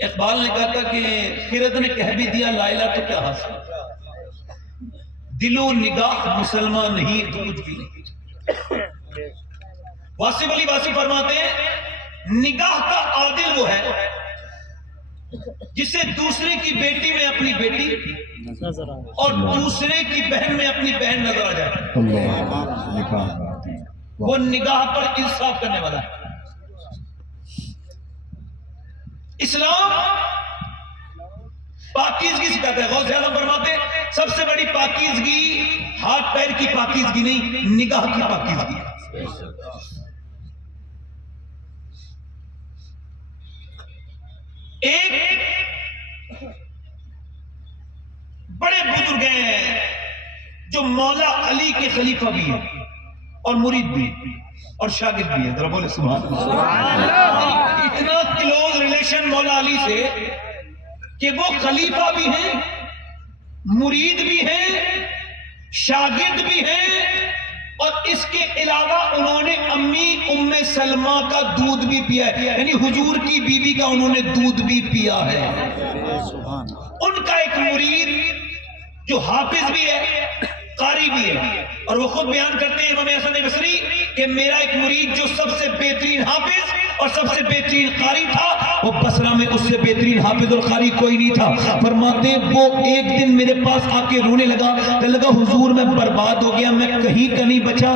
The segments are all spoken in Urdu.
اقبال نے کہا تھا کہ خرد نے کہہ بھی دیا لائلہ تو کیا حاصل، دل و نگاہ مسلمان نہیں دودھ بھی نہیں۔ واصف علی واصف فرماتے ہیں نگاہ کا عادل وہ ہے جسے دوسرے کی بیٹی میں اپنی بیٹی اور دوسرے کی بہن میں اپنی بہن نظر آ جائے، وہ نگاہ پر انصاف کرنے والا ہے۔ اسلام پاکیزگی سکھاتا ہے۔ غوث اعظم فرماتے ہیں سب سے بڑی پاکیزگی ہاتھ پیر کی پاکیزگی نہیں، نگاہ کی پاکیزگی ہے۔ ایک بڑے بزرگ ہیں جو مولا علی کے خلیفہ بھی ہیں اور مرید بھی اور شاگرد بھی ہیں، ذرا بولے سبحان اللہ۔ اتنا کلوز ریلیشن مولا علی سے کہ وہ خلیفہ بھی ہیں، مرید بھی ہیں، شاگرد بھی ہیں، اور اس کے علاوہ انہوں نے امی ام سلمہ کا دودھ بھی پیا ہے، یعنی حضور کی بیوی کا انہوں نے دودھ بھی پیا ہے۔ ان کا ایک مرید جو حافظ بھی ہے، قاری بھی ہے، اور وہ خود بیان کرتے ہیں امام حسن بصری کہ میرا ایک مرید جو سب سے بہترین حافظ اور سب سے بہترین قاری تھا، وہ بصرہ میں اس سے بہترین حافظ اور قاری کوئی نہیں تھا۔ فرماتے ہیں وہ ایک دن میرے پاس آ کے رونے لگا، کہنے لگا حضور میں برباد ہو گیا، میں کہیں کا نہیں بچا،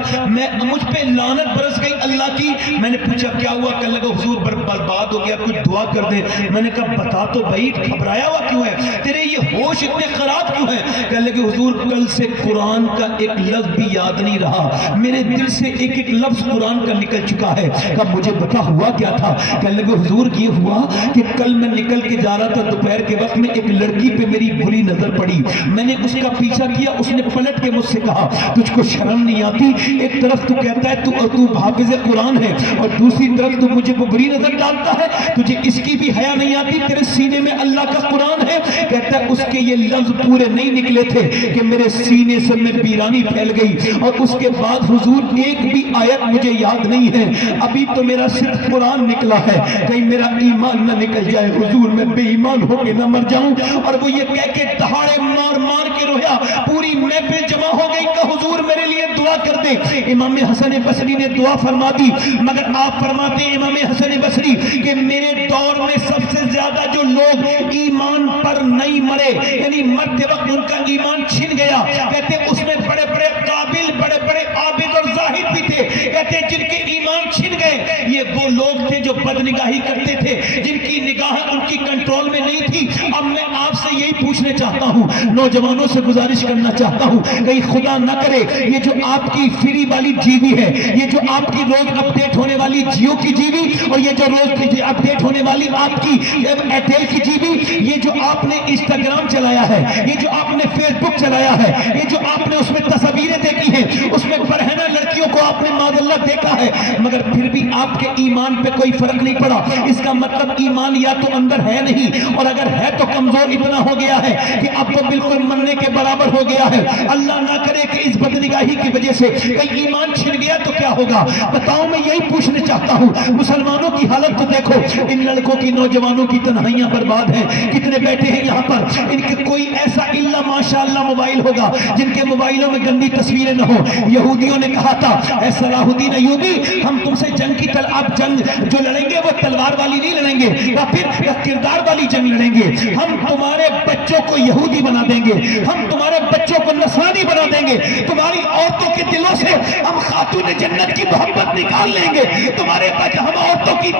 مجھ پہ لعنت برس گئی اللہ کی۔ میں نے پوچھا کیا ہوا؟ کہنے لگا حضور برباد ہو گیا، کچھ دعا کر دے۔ میں نے کہا بتا تو بھائی، گھبرایا ہوا کیوں ہے؟ تیرے یہ ہوش اتنے خراب کیوں ہیں؟ کہنے لگے حضور کل سے قرآن کا ایک لفظ بھی یاد نہیں رہا، میرے دل سے ایک ایک لفظ قرآن کا نکل چکا ہے۔ کہا مجھے بتا ہوا کیا تھا؟ کہنے لگے حضور یہ ہوا کہ کل میں نکل کے جا رہا تھا دوپہر کے وقت میں، ایک لڑکی پہ میری بری نظر پڑی، میں نے اس کا پیچھا کیا، اس نے پلٹ کے مجھ سے کہا تجھ کو شرم نہیں آتی؟ ایک طرف تو کہتا ہے تو حافظ قرآن ہے اور دوسری طرف تو مجھے بری نظر ڈالتا ہے، تجھے اس کی بھی حیا نہیں آتی؟ تیرے سینے میں اللہ کا قرآن ہے۔ کہتا ہے اس کے یہ لفظ پورے نہیں نکلے تھے کہ میرے سینے سے میں ویرانی پھیل گئی، اور اس کے بعد حضور ایک بھی آیت مجھے یاد نہیں ہے، ابھی تو میرا صرف قرآن نکلا ہے، کہیں میرا ایمان نہ نکل جائے حضور، میں بے ایمان ہو کے نہ مر جاؤں۔ اور وہ یہ کہہ کے دہاڑے مار مار کے رویا، پوری محفل جمع ہو گئی کہ حضور میرے لیے دعا کر دے۔ امام حسن بصری نے دعا فرما دی، مگر آپ فرماتے ہیں امام حسن بصری کہ میرے دور میں سب سے زیادہ جو لوگ ایمان پر نہیں مرے، یعنی مرتے وقت ان کا ایمان چھن گیا، کہتے اس میں بڑے بڑے قابل، بڑے بڑے عابد اور زاہد بھی تھے، کہتے جن کے ایمان چھن گئے یہ وہ لوگ تھے جو بدنگاہی کرتے تھے، جن کی نگاہیں ان کی کنٹرول میں نہیں تھی۔ اب میں آپ سے یہی پوچھنے چاہتا ہوں، نوجوانوں سے گزارش کرنا چاہتا ہوں، کہیں خدا نہ کرے یہ جو آپ کی فری والی جی بی ہے، یہ جو آپ کی روز اپڈیٹ ہونے والی جیو کی جی بی، اور یہ جو روز اپڈیٹ ہونے والی آپ کی ایئرٹیل کی جی بی، یہ جو آپ نے انسٹاگرام چلایا ہے، یہ جو آپ نے فیس بک چلایا ہے، یہ جو آپ نے اس میں تصاویریں دیکھی ہیں، اس میں برہنہ لڑکیوں کو آپ نے معاذ اللہ دیکھا ہے، مگر پھر بھی آپ کے ایمان پہ کوئی فرق نہیں پڑا، اس کا مطلب ایمان یا تو اندر ہے نہیں، اور اگر ہے تو کمزور اتنا ہو گیا ہے کہ اب تو بالکل مرنے کے برابر ہو گیا ہے۔ اللہ نہ کرے کہ اس بدنگاہی کی وجہ سے کئی ایمان چھن گیا تو کیا ہوگا؟ بتاؤ، میں یہی پوچھنے چاہتا ہوں، مسلمانوں کی حالت تو دیکھو، ان لڑکوں کی، نوجوانوں کی تنہائیاں برباد ہیں، کتنے بیٹھے ہیں یہاں پر، ان کے کوئی ایسا الا ماشاءاللہ موبائل ہوگا جن کے موبائلوں میں گندی تصویریں نہ ہو۔ یہودیوں نے کہا تھا اے صلاح الدین ایوبی، ہم تم سے جنگ کی اب جنگ جو لڑیں گے وہ تلوار والی نہیں لڑیں گے، یا پھر کردار والی جنگ لڑیں گے، ہم تمہارے بچوں کو یہودی بنا دیں گے، ہم تمہارے بچوں کو نصرانی بنا دیں گے، تمہاری عورتوں کے دلوں سے ہم خاتون جنت کی محبت نکال لیں گے، تمہارے ہم عورتوں کی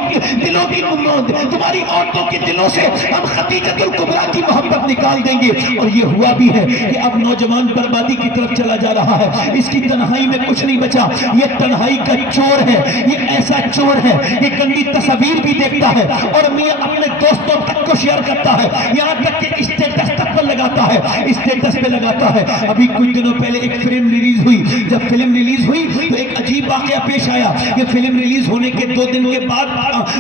دلوں کی، تمہاری عورتوں کے دلوں سے ہم خدیجۃ الکبریٰ کی محبت نکال دیں گے۔ اور یہ ہوا بھی ہے کہ اب نوجوان بربادی کی طرف چلا جا رہا ہے، اس کی تنہائی میں کچھ نہیں بچا، یہ تنہائی کا چور ہے، یہ ایسا چور ہے، یہ گندی تصاویر بھی دیکھتا ہے اور میاں اپنے دوستوں تک کو شیئر کرتا ہے، یہاں تک کہ اسٹیٹس تک پر لگاتا ہے، اسٹیٹس پہ لگاتا ہے۔ ابھی کچھ دنوں پہلے ایک فلم ریلیز ہوئی، جب فلم ریلیز ہوئی تو ایک عجیب واقعہ پیش آیا، یہ فلم ریلیز ہونے کے 2 دن کے بعد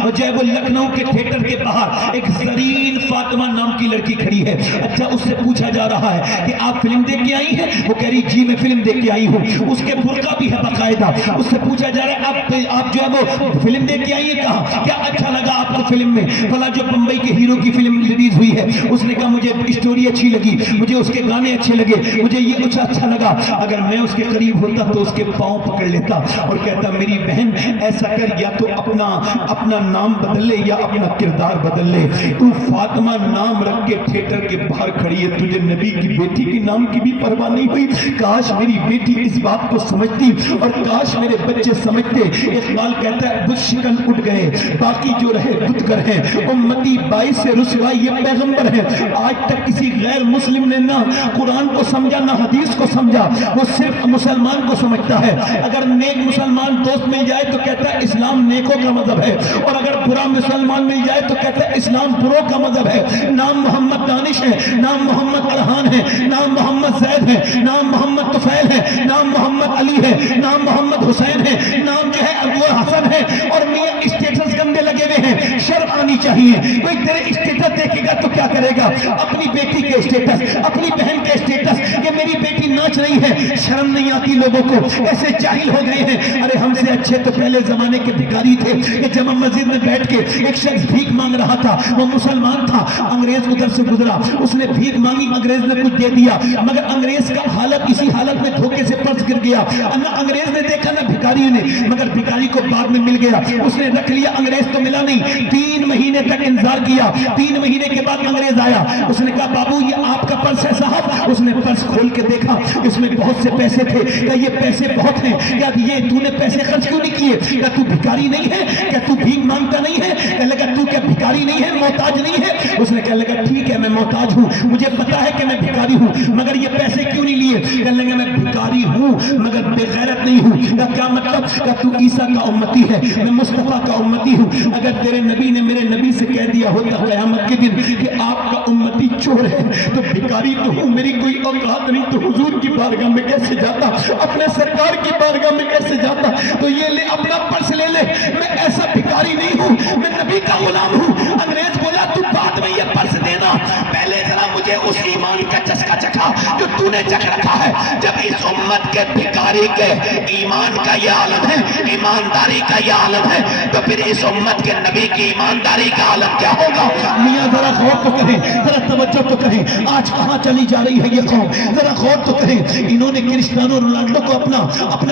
جو ہے وہ لکھنؤ کے تھیٹر کے باہر ایک زرین فاطمہ نام کی لڑکی کھڑی ہے۔ اچھا، اس سے پوچھا جا رہا ہے کہ آپ فلم دیکھ کے آئی ہیں؟ وہ کہہ رہی جی میں فلم دیکھ کے آئی ہوں، اس کے برقع بھی ہے باقاعدہ۔ اس سے پوچھا جا رہا ہے آپ جو ہے وہ فلم دیکھ کے آئیے, کہا کیا اچھا لگا آپ کو فلم میں؟ فلاں جو بمبئی کے ہیرو کی فلم ریلیز ہوئی ہے, اس نے کہا مجھے اسٹوری اچھی لگی, مجھے اس کے گانے اچھے لگے, مجھے یہ کچھ اچھا لگا. اگر میں اس کے قریب ہوتا تو اس کے پاؤں پکڑ لیتا اور کہتا میری بہن ایسا کر, یا تو اپنا نام بدل لے یا اپنا کردار بدل لے. تو فاطمہ نام رکھ کے تھیٹر کے باہر کھڑی ہے, تجھے نبی کی بیٹی کے نام کی بھی پرواہ نہیں ہوئی. کاش میری بیٹی اس بات کو سمجھتی اور کاش میرے بچے سمجھتے. اقبال کہتا ہے بت شکن اٹھ گئے, باقی جو رہے بتگر ہیں, امتی باعث رسوائی یہ پیغمبر ہے. آج تک کسی غیر مسلم نے نہ قرآن کو سمجھا نہ حدیث کو سمجھا, وہ صرف مسلمان کو سمجھتا ہے. اگر نیک مسلمان دوست مل جائے تو کہتا ہے اسلام نیکوں کا مذہب ہے, اور اگر برا مسلمان مل جائے تو کہتا ہے اسلام بروں کا مذہب ہے. نام محمد دانش ہے, نام محمد ارحان ہے, نام محمد زید ہے, نام محمد طفیل ہے, نام محمد علی ہے, نام محمد حسین ہے, نام جو ہے ابو حسن ہے, اور میاں اسٹیٹس گندے لگے ہوئے ہیں. شرم آنی چاہیے. کوئی تیرے اسٹیٹس دیکھے گا تو کیا کرے گا؟ اپنی بیٹی کے اسٹیٹس, اپنی بہن کے اسٹیٹس, کہ میری بیٹی ناچ رہی ہے. شرم نہیں آتی لوگوں کو؟ ایسے جاہل ہو گئے ہیں. ارے ہم سے اچھے تو پہلے زمانے کے بھکاری تھے کہ جامع مسجد میں بیٹھ کے ایک شخص بھیک مانگ رہا تھا, وہ مسلمان تھا, انگریز ادھر سے گزرا, اس نے بھیک مانگی, انگریز نے کچھ دے دیا, مگر انگریز کا حالت اسی حالت میں دھوکے سے پرس گر گیا. نہ انگریز نے دیکھا نہ بھکاری نے, مگر بھکاری کو بعد میں مل گیا, اس نے رکھ لیا, انگریز تو ملا نہیں. 3 مہینے تک انتظار کیا, 3 مہینے کے بعد انگریز آیا. اس نے کہا بابو یہ آپ کا پرس ہے صاحب. اس نے پرس کھول کے دیکھا, اس میں بہت سے پیسے تھے. کہا یہ پیسے بہت ہیں. کہا یہ تو نے پیسے خرچ کیوں نہیں کیے؟ کہا تو بھکاری نہیں ہے, کہا تو بھیک مانگتا نہیں ہے, کہنے لگا تو کیا بھکاری نہیں ہے, محتاج نہیں ہے؟ اس نے کہنے لگا ٹھیک ہے میں محتاج ہوں, مجھے پتا ہے کہ میں بھکاری ہوں, مگر یہ پیسے کیوں نہیں لیے؟ کہنے لگا میں بھکاری ہوں مگر بے غیرت نہیں ہوں. کہا کیا مطلب؟ کہا تو عیسیٰ کا امتی ہے, میں مصطفیٰ کا امتی ہوں. اگر تیرے نبی نے میرے نبی سے کہہ دیا ہوتا قیامت کے دن کہ آپ کا امتی چور ہے تو بھکاری تو ہوں, میری کوئی اوقات نہیں, تو حضور کی بارگاہ میں کیسے جاتا, اپنے سرکار کی بارگاہ میں کیسے جاتا؟ تو یہ لے اپنا پرس لے لے, میں ایسا بھکاری نہیں ہوں, میں نبی کا غلام ہوں. انگریز بولا تو بعد میں یہ پرس دینا, پہلے ذرا مجھے اس ایمان کا چسکا چکھا جو تو نے چکھ رکھا ہے. جب اس امت کے بھکاری کے ایمان کا یہ عالم ہے, ایمانداری کا یہ عالم ہے, تو پھر اس امت کے نبی کی ایمانداری کا عالم کیا ہوگا؟ میاں ذرا غور تو کریں, ذرا توجہ تو کریں, آج کہاں چلی جا رہی ہے یہ قوم, ذرا غور تو کریں. انہوں نے کرسٹیانو رونالڈو کو اپنا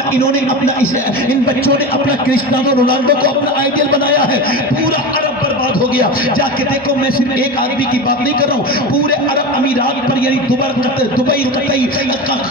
انہوں نے اپنا ان بچوں نے اپنا کرسٹیانو رونالڈو کو اپنا آئیڈیل بنایا ہے. پورا عرب برباد ہو گیا. جا کے دیکھو, میں صرف ایک آدمی کی بات نہیں کر رہا ہوں, پورے عرب امارات پر, یعنی دبئی,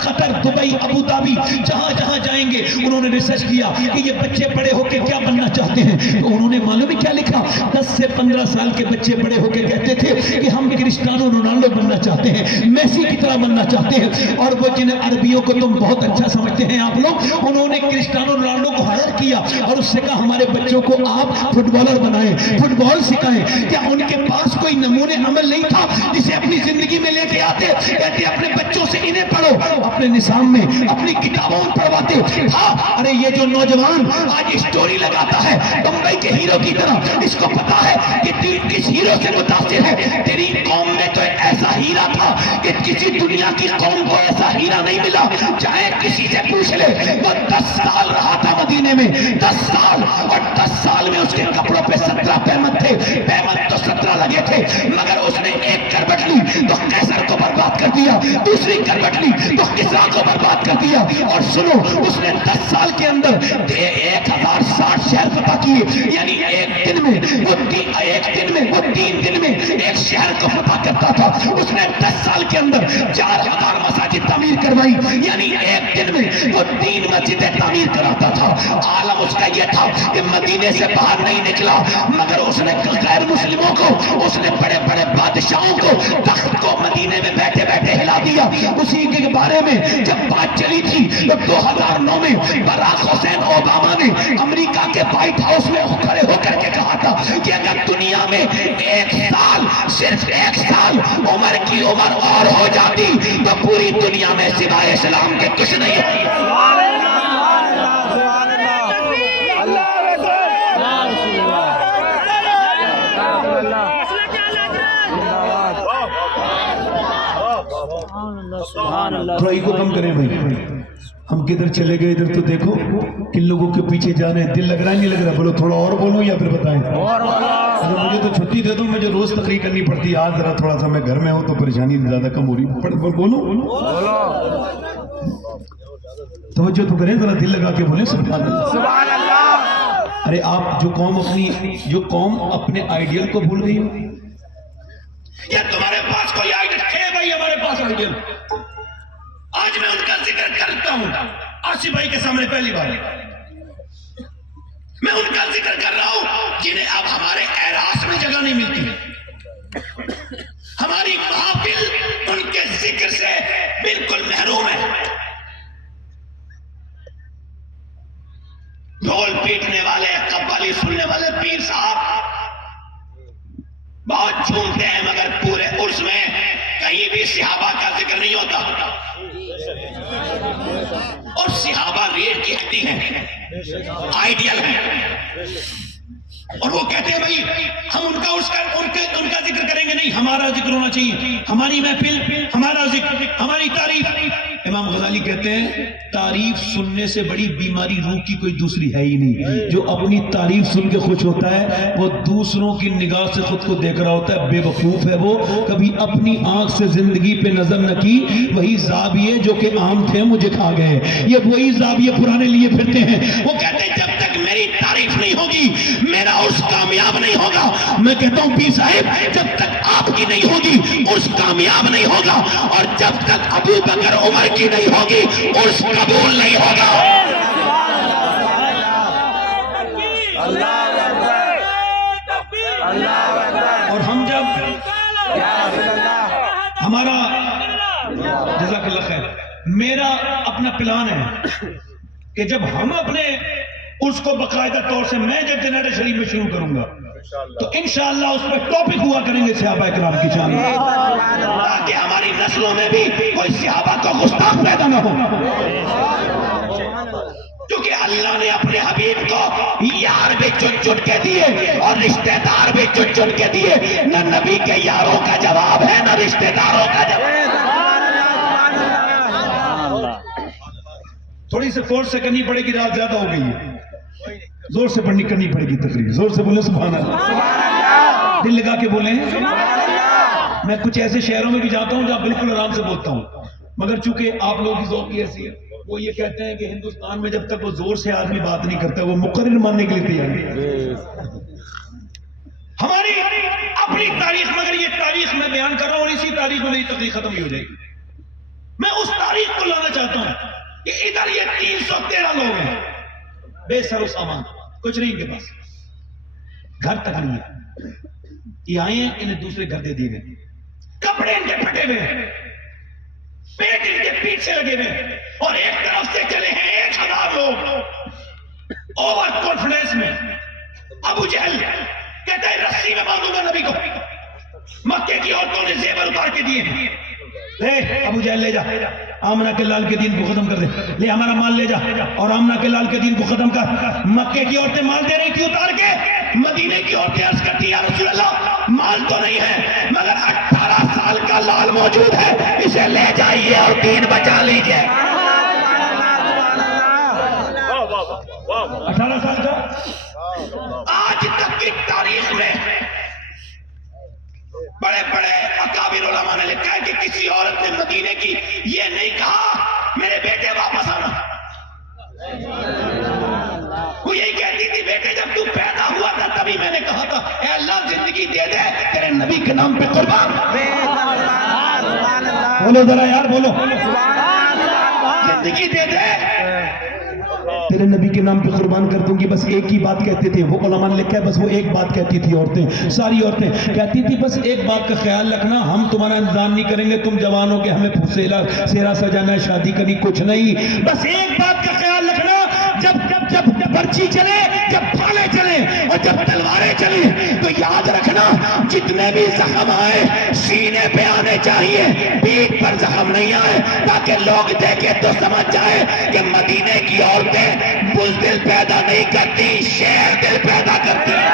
قطر, دبئی, ابو دھابی, جہاں جہاں جائیں گے انہوں نے ریسرچ کیا کہ یہ بچے بڑے ہو کے کیا بننا چاہتے ہیں. تو انہوں نے معلوم ہے کیا لکھا؟ 10 سے 15 سال کے بچے بڑے ہو کے کہتے تھے کہ ہم کرسٹیانو رونالڈو بننا چاہتے ہیں, میسی کی طرح بننا چاہتے ہیں. اور وہ جنہیں عربیوں کو تم بہت اچھا سمجھتے ہیں آپ لوگ, انہوں نے کرسٹیانو رونالڈو کو ہائر کیا اور اس سے کہا ہمارے بچوں کو آپ فٹ بالر بنائیں, فٹ بال سکھائیں. کیا ان کے پاس کوئی نمونے عمل نہیں تھا جسے اپنی زندگی میں لے کے آتے, کہتے اپنے بچوں سے انہیں پڑھو, اپنے نصاب میں اپنی کتابوں میں پڑھواتے تھا. ارے یہ جو نوجوان آج اسٹوری لگاتا ہے بمبئی کے ہیرو کی طرح, اس کو پتا ہے کہ کس ہیرو سے متاثر ہے. تیری قوم میں تو ایک ایسا ہیرا تھا کہ کسی دنیا کی قوم کو ایسا ہیرا نہیں ملا. چاہے کسی سے پوچھ لے, وہ 10 سال رہا تھا مدینے میں, 10 سال, اور 10 سال میں اس کے کپڑوں پہ 17 پیمند تھے. پیمند تو 17 لگے تھے, مگر اس نے ایک کربٹ لی تو قیصر کو برباد کر دیا, دوسری کربٹ لی تو کسریٰ کو برباد کر دیا. اور سنو, اس نے 10 سال کے اندر 1060 شہر فتح کیے, یعنی ایک دن میں وہ 3 دن میں ایک شہر کو فتح کرتا تھا. اس نے 10 سال کے اندر 4000 مساجد تعمیر کروائی, یعنی ایک دن میں وہ 3 مسجدیں تعمیر کراتا تھا. عالم اس کا یہ تھا کہ مدینے سے باہر نہیں نکلا, مگر اس نے غیر مسلموں کو, اس نے بڑے بڑے بادشاہوں کو تخت کو مدینے میں بیٹھے بیٹھے ہلا دیا. اسی کے بارے میں جب بات چلی تھی تو 2009 میں براک حسین اوباما نے امریکہ کے وائٹ ہاؤس میں کھڑے ہو کر کے کہا تھا کہ اگر دنیا میں 1 سال, صرف 1 سال عمر کی عمر اور ہو جاتی تو پوری دنیا میں سوائے اسلام کے کچھ نہیں ہوتی. سبحان اللہ, تھوڑا ایگو کم کریں بھائی. ہم کدھر چلے گئے ادھر تو دیکھو کن لوگوں کے پیچھے جا رہے ہیں. دل لگ رہا ہے نہیں لگ رہا؟ بولو تھوڑا اور بولوں یا پھر بتائیں؟ اگر مجھے تو چھٹی دے دو, مجھے روز تقریر کرنی پڑتی ہے. آج ذرا تھوڑا سا میں گھر میں ہوں تو پریشانی زیادہ کم ہو رہی. بولوں توجہ تو کریں ذرا, دل لگا کے بولیں سبحان اللہ. ارے آپ جو قوم اپنے آئیڈیل کو بھول گئی ہو, یا تمہارے پاس کوئی آئیڈیل ہے بھائی؟ ہمارے پاس آئیڈیل. آج میں ان کا ذکر کرتا ہوں آصف بھائی کے سامنے پہلی بار. میں ان کا ذکر کر رہا ہوں جنہیں اب ہمارے اعراس میں جگہ نہیں ملتی. ہماری محافل ان کے ذکر سے بالکل محروم ہے. ڈھول پیٹنے والے, قوالی سننے والے پیر صاحب بہت جھومتے ہیں, مگر پورے عرس میں کہیں بھی صحابہ کا ذکر نہیں ہوتا. اور صحابہ ریڑھ کی ہڈی ہیں, آئیڈیل ہیں, اور وہ کہتے ہیں بھائی ہم ان کا ذکر کریں گے نہیں, ہمارا ذکر ہونا چاہیے, ہماری محفل, ہمارا ذکر, ہماری تعریف. امام غزالی کہتے ہیں تعریف سننے سے بڑی بیماری روح کی کوئی دوسری ہے ہی نہیں. جو اپنی تعریف سن کے خوش ہوتا ہے وہ دوسروں کی نگاہ سے خود کو دیکھ رہا ہوتا ہے. بے وقوف ہے وہ, کبھی اپنی آنکھ سے زندگی پہ نظر نہ کی. وہی زاویے جو کہ عام تھے مجھے کھا گئے, یہ وہی زاویے پرانے لیے پھرتے ہیں. وہ کہتے ہیں جب تک میری تعریف نہیں ہوگی میرا عرس کامیاب نہیں ہوگا. میں کہتا ہوں پیر صاحب جب تک آپ کی نہیں ہوگی عرس کامیاب نہیں ہوگا, اور جب تک ابو بکر عمر کی نہیں ہوگی عرس قبول نہیں ہوگا. اور ہم جب ہمارا جزاک اللہ خیر, میرا اپنا پلان ہے کہ جب ہم اپنے اس کو باقاعدہ طور سے, میں جب جناب شریف میں شروع کروں گا تو انشاءاللہ اس پہ ٹاپک ہوا کریں گے صحابہ کرام کی شان, تاکہ ہماری نسلوں میں بھی کوئی صحابہ کا گستاخ پیدا نہ ہو. کیونکہ اللہ نے اپنے حبیب کو یار بھی چن چن کے دیے اور رشتہ دار بھی چن چن کے دیے. نہ نبی کے یاروں کا جواب ہے نہ رشتہ داروں کا جواب. تھوڑی سی فورس سے کرنی پڑے گی, رات زیادہ ہو گئی ہے, زور سے کرنی پڑے گی تقریر. زور سے بولیں سبحان اللہ, دل لگا کے بولیں. میں کچھ ایسے شہروں میں بھی جاتا ہوں جہاں بالکل آرام سے بولتا ہوں, مگر چونکہ آپ لوگوں کی ذوق کی ایسی ہے, وہ یہ کہتے ہیں کہ ہندوستان میں جب تک وہ زور سے آدمی بات نہیں کرتا وہ مقرر ماننے کے لیے تیار ہے. ہماری اپنی تاریخ, مگر یہ تاریخ میں بیان کر رہا ہوں اور اسی تاریخ میں میری تقریر ختم ہی ہو جائے گی. میں اس تاریخ کو لانا چاہتا ہوں کہ ادھر یہ 313 لوگ ہیں بے سر و سامان, کچھ نہیں ان کے پاس, گھر تک نہیں ہے. یہ آئے ہیں, انہیں دوسرے گھر دے دیے گئے, کپڑے ان کے پھٹے ہوئے ہیں, پیٹ ان کے پیچھے لگے ہوئے, اور ایک طرف سے چلے ہیں 1000 لوگ اوور کانفیڈنس میں. ابو جہل کہتا ہے رسی میں باندھوں گا نبی کو. مکے کی عورتوں نے زیور اتار کے دیے ہیں, لے ابو جہل لے جا, آمنہ کے لال کے دین کو ختم کر دے, لے ہمارا مال لے جا اور آمنہ کے لال کے دین کو ختم کر. مکے کی عورتیں مال دے رہی تھی اتار کے, مدینے کی عورتیں عرض کرتی یا رسول اللہ مال تو نہیں ہے مگر 18 سال کا لال موجود ہے, اسے لے جائیے اور دین بچا لیجئے. 18 سال کا. آج تک کی تاریخ میں بڑے بڑے اکابر علماء نے لکھا ہے کہ کسی عورت نے مدینے کی یہ نہیں کہا میرے بیٹے واپس آنا. وہ یہی کہتی تھی بیٹے جب تو پیدا ہوا تھا تبھی میں نے کہا تھا اے اللہ زندگی دے دے تیرے نبی کے نام پہ قربان. بولو ذرا یار بولو, زندگی دے دے تیرے نبی کے نام پہ قربان کر دوں گی. بس ایک ہی بات کہتے تھے وہ علماء نے لکھا ہے, بس وہ ایک بات کہتی تھی عورتیں, ساری عورتیں کہتی تھی بس ایک بات کا خیال رکھنا, ہم تمہارا انتظام نہیں کریں گے, تم جوان ہو کے ہمیں سیرا سجانا ہے, شادی کرنی, کچھ نہیں. بس ایک بات کا خیال رکھنا, جب برچی چلے, جب بھالے چلے اور جب تلواریں چلیں تو یاد رکھنا جتنے بھی زخم آئے سینے پہ آنے چاہیے, پیٹھ پر زخم نہیں آئے, تاکہ لوگ دیکھیں تو سمجھ جائے کہ مدینے کی عورتیں بزدل پیدا نہیں کرتی, شیر دل پیدا کرتی ہیں.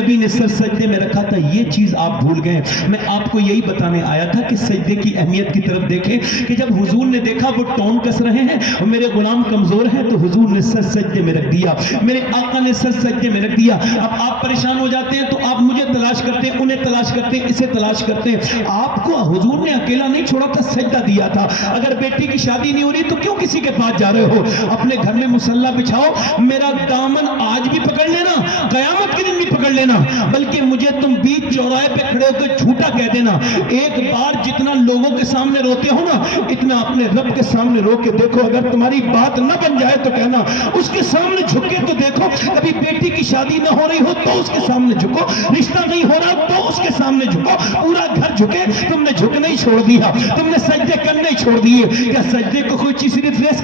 نبی نے سر سجدے میں رکھا تھا، یہ چیز آپ بھول گئے. میں آپ کو یہی بتانے آیا تھا کہ سجدے کی اہمیت کی طرف دیکھیں کہ جب حضور نے دیکھا وہ ٹون کس رہے ہیں اور میرے غلام کمزور ہیں تو حضور نے سر سجدے میں رکھ دیا، میرے آقا نے سر سجدے میں رکھ دیا. اب آپ پریشان ہو جاتے ہیں تو آپ مجھے تلاش کرتے ہیں، انہیں تلاش کرتے ہیں، اسے تلاش کرتے ہیں. آپ کو حضور نے اکیلا نہیں چھوڑا تھا، سجدہ دیا تھا. اگر بیٹی کی شادی نہیں ہو رہی تو کیوں کسی کے پاس جا رہے ہو؟ اپنے گھر میں مصلی بچھاؤ، میرا دامن آج بھی پکڑ لینا، قیامت کے دن بھی پکڑ لینا، بلکہ مجھے تم بیچ چوراہے پہ کھڑے ہو کے جھوٹا کہہ دینا. ایک بار جتنا لوگوں کے سامنے روتے ہو نا، اتنا اپنے رب کے سامنے رو کے دیکھو. اگر تمہاری بات نہ بن جائے تو کہنا، اس کے سامنے جھکے تو دیکھو. کبھی بیٹی کی شادی نہ ہو رہی ہو تو اس کے سامنے جھکو، رشتہ نہیں ہو رہا تو اس کے سامنے جھکو. پورا گھر جھکے، تم نے جھکنا ہی چھوڑ دیا، تم نے سجدے کرنے ہی چھوڑ دیے. کیا سجدے کو کوئی چیز ریپلیس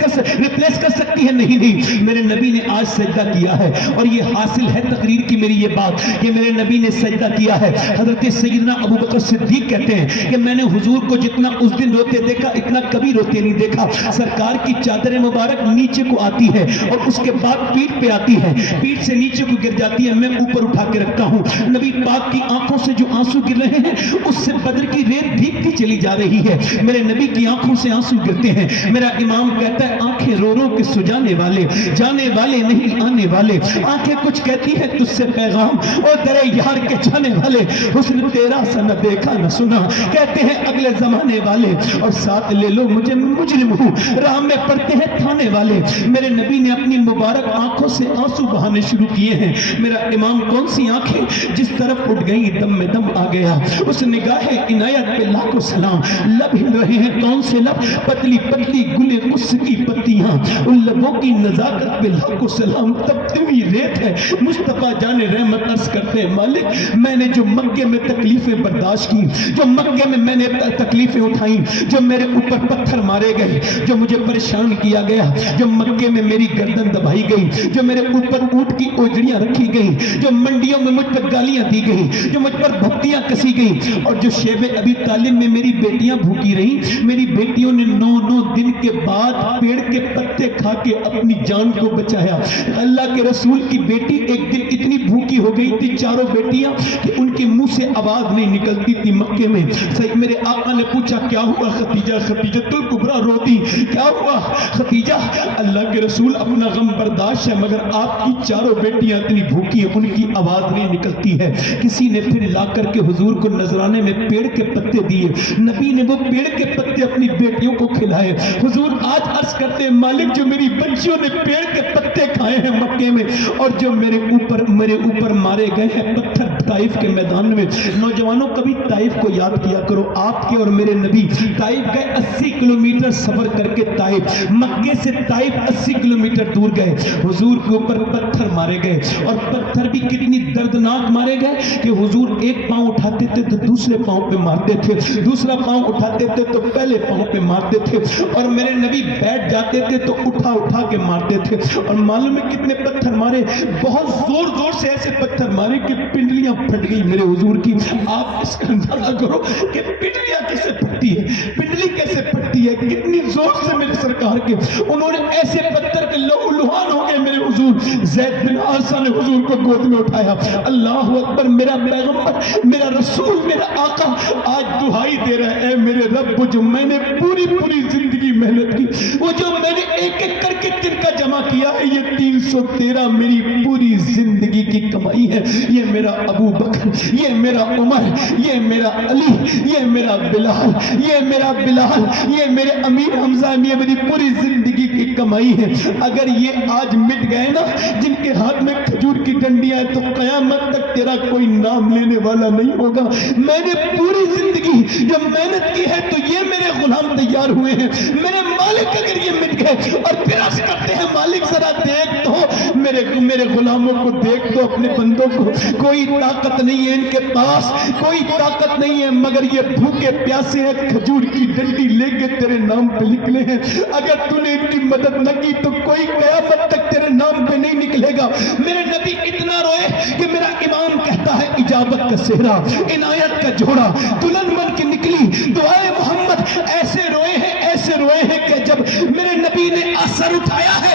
کر سکتی ہے؟ نہیں. میرے نبی نے آج سجدہ کیا ہے اور یہ حاصل ہے تقریر کی میری یہ بات کہ میرے نبی نے سجدہ کیا ہے. حضرت سیدنا ابو بکر صدیق کہتے ہیں کہ میں نے حضور کو جتنا اس دن روتے دیکھا اتنا کبھی روتے نہیں دیکھا. سرکار کی چادر مبارک نیچے کو آتی ہے اور اس کے بعد پیٹھ پہ آتی ہے، پیٹھ سے نیچے کو گر جاتی ہے، میں اوپر اٹھا کے رکھتا ہوں. نبی پاک کی آنکھوں سے جو آنسو گر رہے ہیں اس سے بدر کی ریت بھیگتی چلی جا رہی ہے. میرے نبی کی آنکھوں سے آنسو گرتے ہیں. میرا امام کہتا ہے آنکھیں رو رو کے سجانے والے، جانے والے نہیں آنے والے. آنکھیں کچھ کہتی ہے تجھ سے پیغام، اور درے یار کے جانے والے. حسن تیرا سا نہ دیکھا نہ سنا، کہتے ہیں اگلے زمانے والے. اور ساتھ لے لو مجھے مجرم ہوں، راہ میں پڑتے ہیں تھانے والے. میرے نبی نے اپنی مبارک آنکھوں سے آنسو بہانے شروع کیے ہیں. میرا امام کون سی آنکھیں جس طرف اٹھ گئی دم میں دم آ گیا. اس نگاہ عنایت پہ لاکھوں سلام. لب ہل رہے ہیں کون سے لب؟ پتلی پتلی گلے اس کی پتیاں، ان لبوں کی نزاکت پہ لاکھوں سلام. تبتی ہوئی ریت ہے مصطفیٰ جان رحمت عرض کرتے ہیں مالک میں نے جو مکے میں تکلیفیں برداشت کی، جو مکے میں نے تکلیفیں اٹھائیں، جو میرے اوپر پتھر مارے گئے، جو مجھے پریشان کیا گیا، جو مکے میں میری گردن دبائی گئی، جو میرے اوپر اونٹ کی اوجڑیاں رکھی گئی، جو منڈیوں میں مجھ پر گالیاں دی گئی، جو مجھ پر بھتیاں کسی گئی، اور جو شیب ابی طالب میں میری بیٹیاں بھوکی رہیں. میری بیٹیوں نے 9 دن کے بعد پیڑ کے پتے کھا کے اپنی جان کو بچایا. اللہ کے رسول کی بیٹی ایک دن اتنی بھوکی ہو گئی تھی، چاروں بیٹیاں، کہ ان کے منہ سے آواز نہیں نکلتی تھی مکے میں. میرے آقا نے پوچھا کیا ہوا خدیجہ؟ خدیجہ الکبریٰ روتی، کیا ہوا خدیجہ؟ اللہ کے رسول اپنا غم برداشت ہے مگر آپ کی چاروں بیٹیاں اتنی بھوکی ہیں ان کی آواز نہیں نکلتی ہے. کسی نے پھر لا کر کے حضور کو نذرانے میں پیڑ کے پتے دیے. نبی نے وہ پیڑ کے پتے اپنی بیٹیوں کو کھلائے. حضور آج عرض کرتے ہیں مالک جو میری بچیوں نے پیڑ کے پتے کھائے ہیں مکے میں، اور جو میرے اوپر مارے گئے ہیں پتھر طائف کے میدان میں. نوجوانوں کبھی طائف کو یاد کیا کرو. آپ کے اور میرے نبی طائف گئے، 80 کلومیٹر سفر کر کے طائف، مکے سے طائف 80 کلومیٹر دور گئے. حضور کے اوپر پتھر مارے گئے، اور پتھر بھی کتنی دردناک مارے گئے کہ حضور ایک پاؤں اٹھاتے تھے تو دوسرے پاؤں پہ مارتے تھے، دوسرا پاؤں اٹھاتے تھے تو پہلے پاؤں پہ مارتے تھے، اور میرے نبی بیٹھ جاتے تھے تو اٹھا کے مارتے تھے. اور معلوم ہے کتنے پتھر مارے؟ بہت زور سے ایسے پتھر مارے کہ پنڈلیاں پھٹ گئی میرے حضور کی. آپ اس کا اندازہ کرو کہ پنڈلیاں کیسے پھٹتی ہے، پنڈلی کیسے پھٹتی ہے، کتنی زور سے میرے سرکار کے انہوں نے ایسے پتھر کے لہو لہان ہو گئے میرے حضور. زید بن حارثہ نے حضور کو گود میں اٹھایا. اللہ اکبر، میرا پیغمبر، میرا رسول، میرا آقا آج دہائی دے رہا ہے، اے میرے رب جو میں نے پوری زندگی محنت کی، وہ جو میں نے ایک ایک کر کے دن کا جمع کیا ہے، یہ 313 میری پوری زندگی کی کمائی ہے. یہ میرا ابو بکر، یہ میرا عمر، یہ میرا علی، یہ میرا بلال، یہ میرے امیر حمزہ، یہ میری پوری زندگی کی کمائی ہے. اگر یہ آج مٹ گئے نا، جن کے ہاتھ میں کھجور کی ڈنڈیاں ہیں، تو قیامت تک تیرا کوئی نام لینے والا نہیں ہوگا. میں نے پوری زندگی جو محنت کی ہے تو یہ میرے غلام تیار ہوئے ہیں. میرے مالک اگر یہ مٹ گئے، اور پھر عرض کرتے ہیں مالک ذرا دیکھ تو میرے غلاموں کو دیکھ تو، اپنے بندوں کو. کوئی طاقت نہیں ہے ان کے پاس، کوئی طاقت نہیں ہے، مگر یہ بھوکے پیاسے ہیں، کھجور کی ڈنڈی لے کے تیرے نام پہ نکلے ہیں. اگر تو نے ان کی مدد نہ کی تو کوئی قیامت تک تیرے نام پہ نہیں نکلے گا. میرے نبی اتنا روئے کہ میرا امام کہتا ہے اجابت کا صحرا، عنایت کا جوڑا دلہن بن کے نکلی دعائے محمد. ایسے روئے ہیں کہ جب میرے نبی نے اثر اٹھایا ہے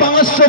500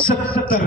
70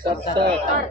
70।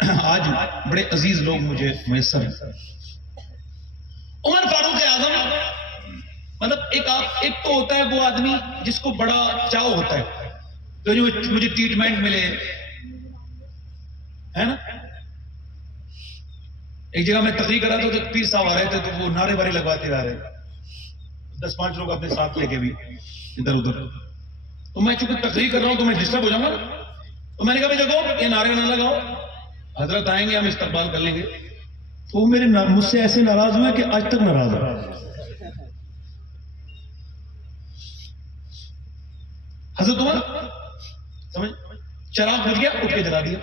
آج بڑے عزیز لوگ مجھے میسر ہیں. عمر فاروق اعظم مطلب ایک تو ہوتا ہے وہ آدمی جس کو بڑا چاؤ ہوتا ہے تو مجھے ٹریٹمنٹ ملے ہے نا. ایک جگہ میں تقریر کر رہا تھا تو پیر صاحب آ رہے تھے تو وہ نعرے بارے لگواتے آ رہے 10-5 لوگ اپنے ساتھ لے کے بھی ادھر ادھر. تو میں چونکہ تقریر کر رہا ہوں تو میں ڈسٹرب ہو جاؤں گا نا. تو میں نے کہا دیکھو یہ نعرے نہ لگاؤ, حضرت آئیں گے ہم استقبال کر لیں گے. تو وہ مجھ سے ایسے ناراض ہوئے کہ آج تک ناراض ہے. حضرت عمر سمجھ چراغ بجھ گیا اٹھ کے جلا دیا.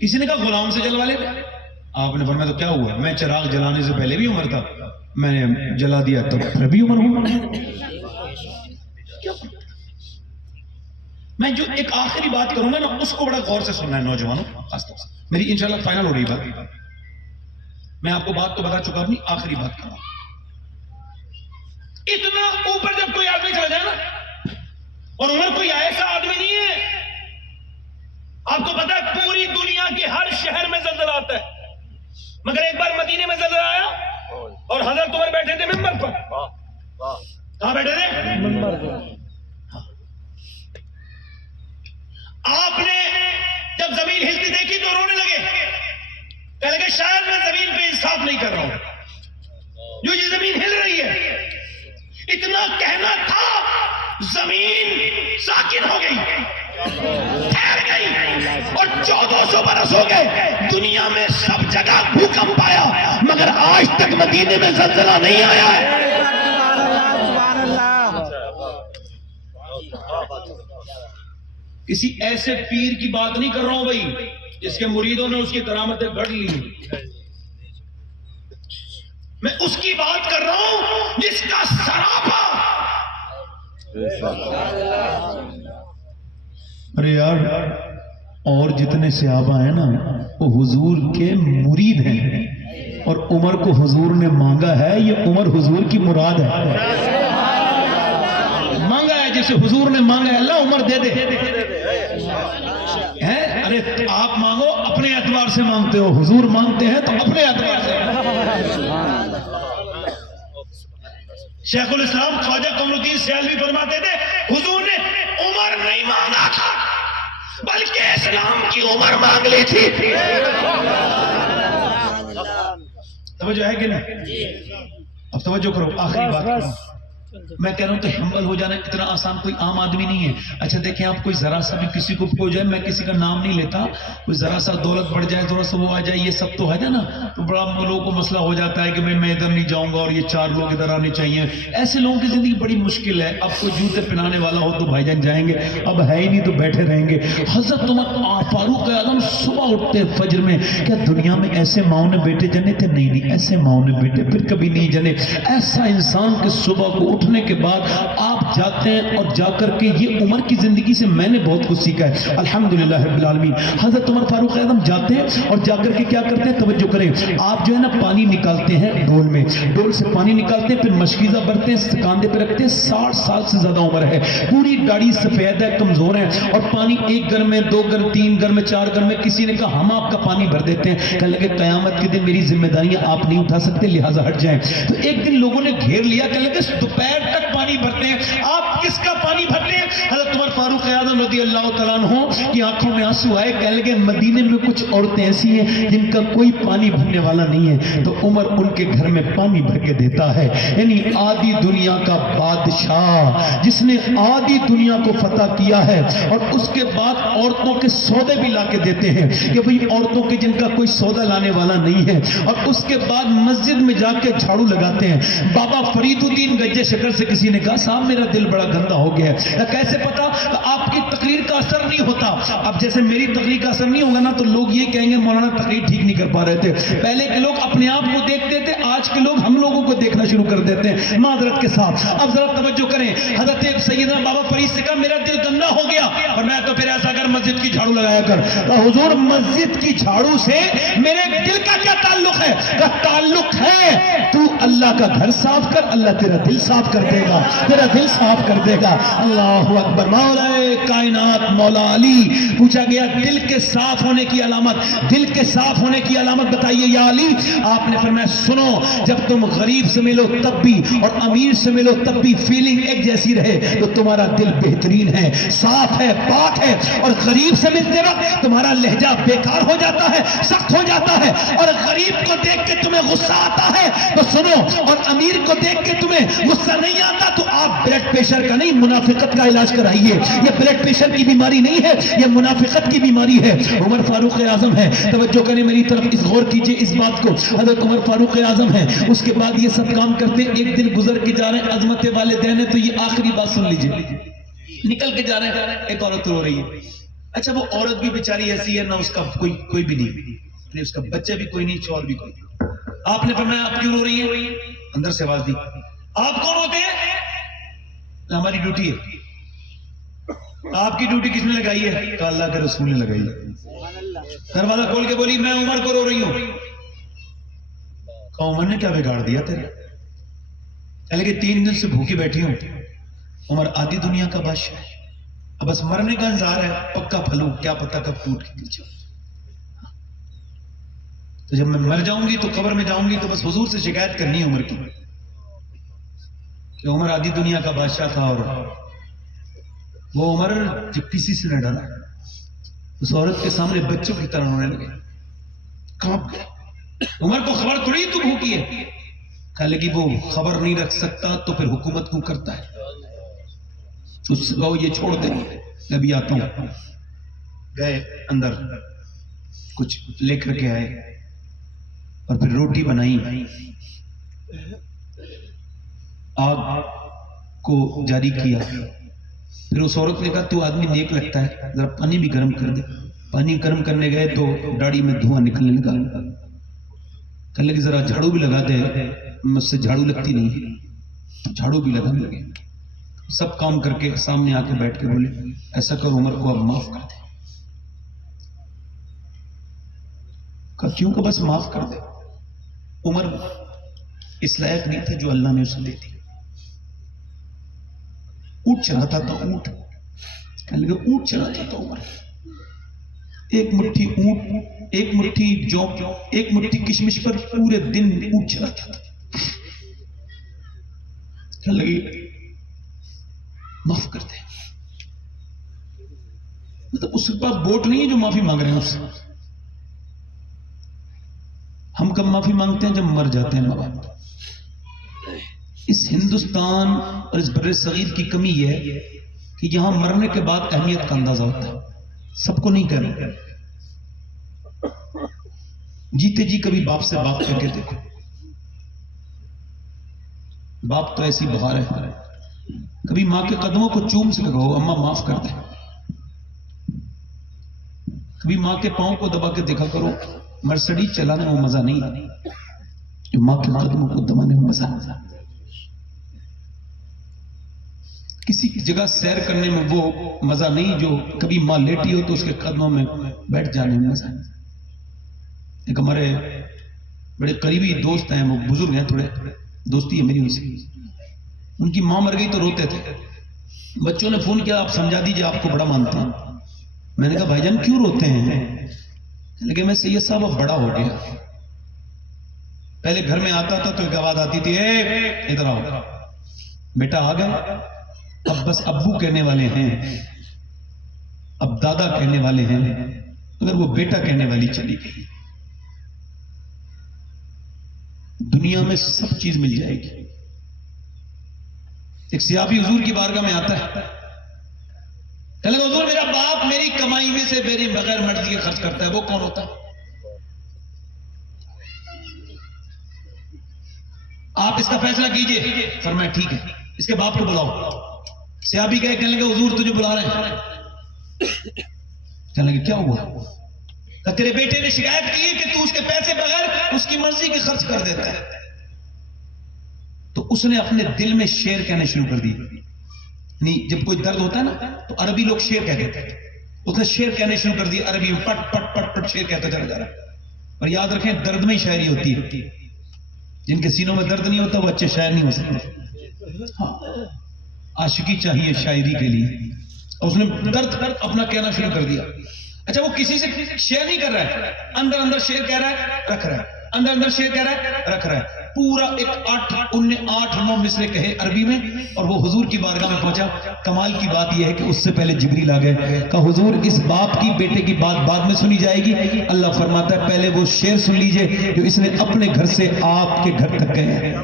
کسی نے کہا غلام سے جلوا لے. آپ نے فرمایا تو کیا ہوا, میں چراغ جلانے سے پہلے بھی عمر تھا, میں نے جلا دیا تو پھر بھی عمر ہوں. میں جو ایک آخری بات کروں گا نا اس کو بڑا غور سے سننا ہے نوجوانوں, خاص طور سے میری انشاءاللہ فائنل ہو رہی بات. میں آپ کو بات تو بتا چکا, اپنی آخری بات کروں. اتنا اوپر جب کوئی آدمی چلا جائے نا, اور عمر کوئی ایسا آدمی نہیں ہے, آپ کو پتا ہے پوری دنیا کے ہر شہر میں زلزلہ آتا ہے, مگر ایک بار مدینے میں زلزلہ آیا اور حضرت عمر بیٹھے تھے منبر پر. کہاں بیٹھے تھے؟ منبر پر. آپ نے جب زمین ہلتی دیکھی تو رونے لگے, کہنے لگے شاید میں زمین پہ انصاف نہیں کر رہا ہوں, جو یہ زمین ہل رہی ہے. اتنا کہنا تھا, زمین ساکن ہو گئی, ٹھہر گئی, اور 1400 برس ہو گئے. دنیا میں سب جگہ بھوکمپ آیا مگر آج تک مدینے میں زلزلہ نہیں آیا ہے. کسی ایسے پیر کی بات نہیں کر رہا ہوں بھائی جس کے مریدوں نے اس کی کرامتیں گھڑ لی, میں اس کی بات کر رہا ہوں جس کا سراپا. ارے یار, اور جتنے صحابہ ہیں نا وہ حضور کے مرید ہیں, اور عمر کو حضور نے مانگا ہے, یہ عمر حضور کی مراد ہے. مانگا ہے جسے حضور نے مانگا ہے, اللہ عمر دے دے. ارے آپ مانگو اپنے اعتبار سے مانگتے ہو, حضور مانگتے ہیں تو اپنے اعتبار سے. شیخ الاسلام خواجہ قمر الدین سیالوی فرماتے تھے حضور نے عمر نہیں مانگا تھا بلکہ اسلام کی عمر مانگ لی تھی. توجہ ہے کہ نہیں؟ اب توجہ کرو, آخری بات کرو. میں کہہ رہا ہوں تو ہمبل ہو جانا اتنا آسان کوئی عام آدمی نہیں ہے. اچھا دیکھیں آپ کوئی ذرا سا بھی کسی کو ہو جائے, میں کسی کا نام نہیں لیتا, کوئی ذرا سا دولت بڑھ جائے, تھوڑا سا وہ آ جائے, یہ سب تو ہے نا, تو بڑا لوگوں کو مسئلہ ہو جاتا ہے کہ میں ادھر نہیں جاؤں گا اور یہ 4 لوگ ادھر آنے چاہیے. ایسے لوگوں کی زندگی بڑی مشکل ہے. اب کوئی جوتے پہنانے والا ہو تو بھائی جان جائیں گے, اب ہے ہی نہیں تو بیٹھے رہیں گے. حضرت عمر فاروق اعظم صبح اٹھتے فجر میں, کیا دنیا میں ایسے ماؤں نے بیٹے جنے تھے؟ نہیں, ایسے ماؤں نے بیٹے پھر کبھی نہیں جنے. ایسا انسان کے صبح کو اٹھنے کے بعد آپ جاتے ہیں اور جا کر کے, یہ عمر کی زندگی سے میں نے بہت کچھ سیکھا ہے الحمدللہ رب العالمین. حضرت عمر فاروق اعظم جاتے ہیں اور جا کر کے کیا کرتے ہیں, توجہ کریں, آپ جو ہے نا پانی نکالتے ہیں ڈول میں, ڈول سے پانی نکالتے ہیں, پھر مشکیزہ بھرتے ہیں, کاندھے پہ رکھتے ہیں. 60 سال سے زیادہ عمر ہے, پوری داڑھی سفید ہے, کمزور ہے, اور پانی 1 گھر میں 2 گھر 3 گھر میں 4 گھر میں. کسی نے کہا ہم آپ کا پانی بھر دیتے ہیں. کہنے لگے قیامت کے دن میری ذمہ داریاں آپ نہیں اٹھا سکتے, لہٰذا ہٹ جائیں. تو ایک دن لوگوں نے گھیر لیا, کہنے لگے دوپہر تک پانی بھرتے ہیں, آپ کس کا پانی بھرتے ہیں؟ حضرت عمر فاروق اعظم رضی اللہ تعالیٰ عنہ کی آنکھوں میں آنسو آئے, کہنے لگے مدینے میں کچھ عورتیں ایسی ہیں جن کا کوئی پانی بھرنے والا نہیں ہے, تو عمر ان کے گھر میں پانی بھر کے دیتا ہے. یعنی آدھی دنیا کا بادشاہ جس نے آدھی دنیا کو فتح کیا ہے, اور اس کے بعد عورتوں کے سودے بھی لا کے دیتے ہیں کہ بھئی عورتوں کے جن کا کوئی سودا لانے والا نہیں ہے, اور اس کے بعد مسجد میں جا کے جھاڑو لگاتے ہیں. بابا فرید الدین گنجے شکر سے کسی نے کہا صاحب میرا دل بڑا گندا ہو گیا ہے. کیسے پتا؟ کہ آپ کی تقریر کا اثر نہیں ہوتا. اب جیسے میری تقریر کا اثر نہیں ہوگا نا تو لوگ یہ کہیں گے مولانا تقریر ٹھیک نہیں کر پا رہے تھے. پہلے کے لوگ اپنے آپ کو دیکھتے تھے, آج کے لوگ ہم لوگوں کو دیکھنا شروع کر دیتے ہیں معذرت کے ساتھ. اب ذرا توجہ کریں, حضرت سیدنا بابا فرید سے کہا میرا دل گندا ہو گیا, اور میں تو پھر ایسا کر مسجد کی جھاڑو لگایا کر. تو حضور مسجد کی جھاڑو سے میرے دل کا کیا تعلق ہے؟ تعلق ہے تو اللہ کا گھر صاف کر, اللہ تیرا دل صاف کر دے گا, تیرا دل صاف کر دے گا. اللہ اکبر. مولا کائنات مولا علی. پوچھا گیا دل کے صاف ہونے کی علامت, دل کے صاف ہونے کی علامت بتائیے یا علی. آپ نے فرمایا سنو, جب تم غریب سے ملو تب بھی اور امیر سے ملو تب بھی فیلنگ ایک جیسی رہے تو تمہارا دل بہترین ہے, صاف ہے, پاک ہے. اور غریب سے ملتے وقت تمہارا لہجہ بیکار ہو جاتا ہے, سخت ہو جاتا ہے, اور غریب کو دیکھ کے تمہیں غصہ آتا ہے تو سنو, اور امیر کو دیکھ کے تمہیں غصہ نہیں آتا تو آپ بلڈ پریشر کا نہیں منافقت کا علاج کرائیے. یہ بلڈ پریشر کی بیماری نہیں ہے, یہ منافقت کی بیماری ہے. عمر فاروق اعظم ہے, توجہ کریں میری طرف, اس غور کیجئے اس بات کو. حضرت عمر فاروق اعظم ہے, اس کے بعد یہ سب کام کرتے, ایک دن گزر کے جا رہے ہیں, عظمت والدین ہے, تو یہ آخری بات سن لیجئے. نکل کے جا رہے ہیں, ایک عورت رو رہی ہے. اچھا وہ عورت بھی بیچاری ایسی ہے, نہ اس کا کوئی بھی نہیں, اس کا بچہ بھی کوئی نہیں, شوہر بھی کوئی نہیں. آپ نے فرمایا آپ کیوں رو رہی ہیں؟ اندر سے آواز دی, آپ کون ہوتے ہیں؟ ہماری ڈیوٹی ہے. آپ کی ڈیوٹی کس نے لگائی ہے؟ کہا اللہ کے رسول نے لگائی ہے. دروازہ کھول کے بولی میں عمر کو رو رہی ہوں. کہا عمر نے کیا بگاڑ دیا تیرے؟ کہ 3 دن سے بھوکی بیٹھی ہوں. عمر آدھی دنیا کا بادشاہ ہے, اب بس مرنے کا انتظار ہے, پکا پھلوں, کیا پتہ کب ٹوٹ کے نیچے. تو جب میں مر جاؤں گی تو قبر میں جاؤں گی تو بس حضور سے شکایت کرنی ہے عمر کی کہ عمر آدھی دنیا کا بادشاہ تھا. اور وہ عمر جب کسی سے نہ ڈرا, اس عورت کے سامنے بچوں کی طرح رونے لگے, کانپ گئے. عمر کو خبر تھوڑی تو بھوکی ہے. کہا لگی وہ خبر نہیں رکھ سکتا تو پھر حکومت کیوں کرتا ہے؟ اس کو یہ چھوڑ دیں, میں بھی آتا ہوں. گئے اندر, کچھ لے کر کے آئے اور پھر روٹی بنائی, آگ کو جاری کیا. پھر اس عورت نے کہا تو آدمی نیک لگتا ہے, ذرا پانی بھی گرم کر دے. پانی گرم کرنے گئے تو داڑھی میں دھواں نکلنے لگا. کہنے لگے ذرا جھاڑو بھی لگا دے, مجھ سے جھاڑو لگتی نہیں. جھاڑو بھی لگانے لگے. سب کام کر کے سامنے آ کے بیٹھ کے بولے ایسا کر عمر کو اب معاف کر دے. کہا کیوں؟ کہ بس معاف کر دے. عمر اس لائق نہیں تھا جو اللہ نے اسے دے دی. اونٹ چلاتا تھا, اونٹ. کہنے لگے اونٹ چلاتا تھا عمر, ایک مٹھی اونٹ, ایک مٹھی جو, ایک مٹھی کشمش پر پورے دن اونٹ چلاتا تھا. کہنے لگے معاف کر دے. مطلب اس کے پاس ووٹ نہیں ہے جو معافی مانگ رہے ہیں اس سے. ہم کب معافی مانگتے ہیں؟ جب مر جاتے ہیں ماں باپ. اس ہندوستان اور اس بر صغیر کی کمی یہ ہے کہ یہاں مرنے کے بعد اہمیت کا اندازہ ہوتا ہے. سب کو نہیں کہہ رہا, جیتے جی کبھی باپ سے بات کر کے دیکھو. باپ تو ایسی بہار ہے, کبھی ماں کے قدموں کو چوم سے کہو اماں معاف کر دے. کبھی ماں کے پاؤں کو دبا کے دیکھا کرو, مرسڈیز چلانے میں مزہ نہیں جو ماں کے قدموں کو دبانے میں مزہ. کسی جگہ سیر کرنے میں وہ مزہ نہیں جو کبھی ماں لیٹی ہو تو اس کے قدموں میں بیٹھ جانے میں مزہ. ایک ہمارے بڑے قریبی دوست ہیں, وہ بزرگ ہیں, تھوڑے دوستی ہے میری ان سے. ان کی ماں مر گئی تو روتے تھے. بچوں نے فون کیا آپ سمجھا دیجئے, آپ کو بڑا مانتے ہیں. میں نے کہا بھائی جان کیوں روتے ہیں؟ لیکن میں سید صاحب اب بڑا ہو گیا. پہلے گھر میں آتا تھا تو ایک آواز آتی تھی اے ادھر آؤ, بیٹا آ گئے. اب بس ابو کہنے والے ہیں, اب دادا کہنے والے ہیں, اگر وہ بیٹا کہنے والی چلی گئی. دنیا میں سب چیز مل جائے گی. ایک صحابی حضور کی بارگاہ میں آتا ہے, کہنے لگا حضور میرا باپ میری کمائی میں سے میری بغیر مرضی کے خرچ کرتا ہے, وہ کون ہوتا ہے؟ آپ اس کا فیصلہ کیجئے. فرمایا ٹھیک ہے, اس کے باپ کو بلاؤ. صحابی کہے, کہنے لگے حضور تجھے بلا رہے ہیں. کہنے لگے کیا ہوا؟ کہ تیرے بیٹے نے شکایت کی ہے کہ تو اس کے پیسے بغیر اس کی مرضی کے خرچ کر دیتا ہے. تو اس نے اپنے دل میں شعر کہنے شروع کر دی. نہیں, جب کوئی درد ہوتا ہے نا تو عربی لوگ شعر کہہ دیتے ہیں. اس نے شعر کہنے شروع کر دی عربی میں, پٹ پٹ پٹ پٹ شعر کہتا چلا جا رہا ہے. اور یاد رکھیں درد میں ہی شاعری ہوتی ہے. جن کے سینوں میں درد نہیں ہوتا وہ اچھے شاعر نہیں ہو سکتے. ہاں, عاشقی چاہیے شاعری کے لیے, اور اس نے درد اپنا کہنا شروع کر دیا. اچھا وہ کسی سے شیئر نہیں کر رہا ہے, اندر اندر شیئر کہہ رہا ہے, رکھ رہا ہے, اندر اندر شیئر کہہ رہا ہے, رکھ رہا ہے. پورا ایک 8-9 مصرے کہے عربی میں, اور وہ حضور کی بارگاہ میں پہنچا. کمال کی بات یہ ہے کہ اس سے پہلے جبریل آ گئے, کہا حضور اس باپ کی بیٹے کی بات بعد میں سنی جائے گی. اللہ فرماتا ہے پہلے وہ شعر سن لیجئے جو اس نے اپنے گھر سے آپ کے گھر تک گئے ہیں.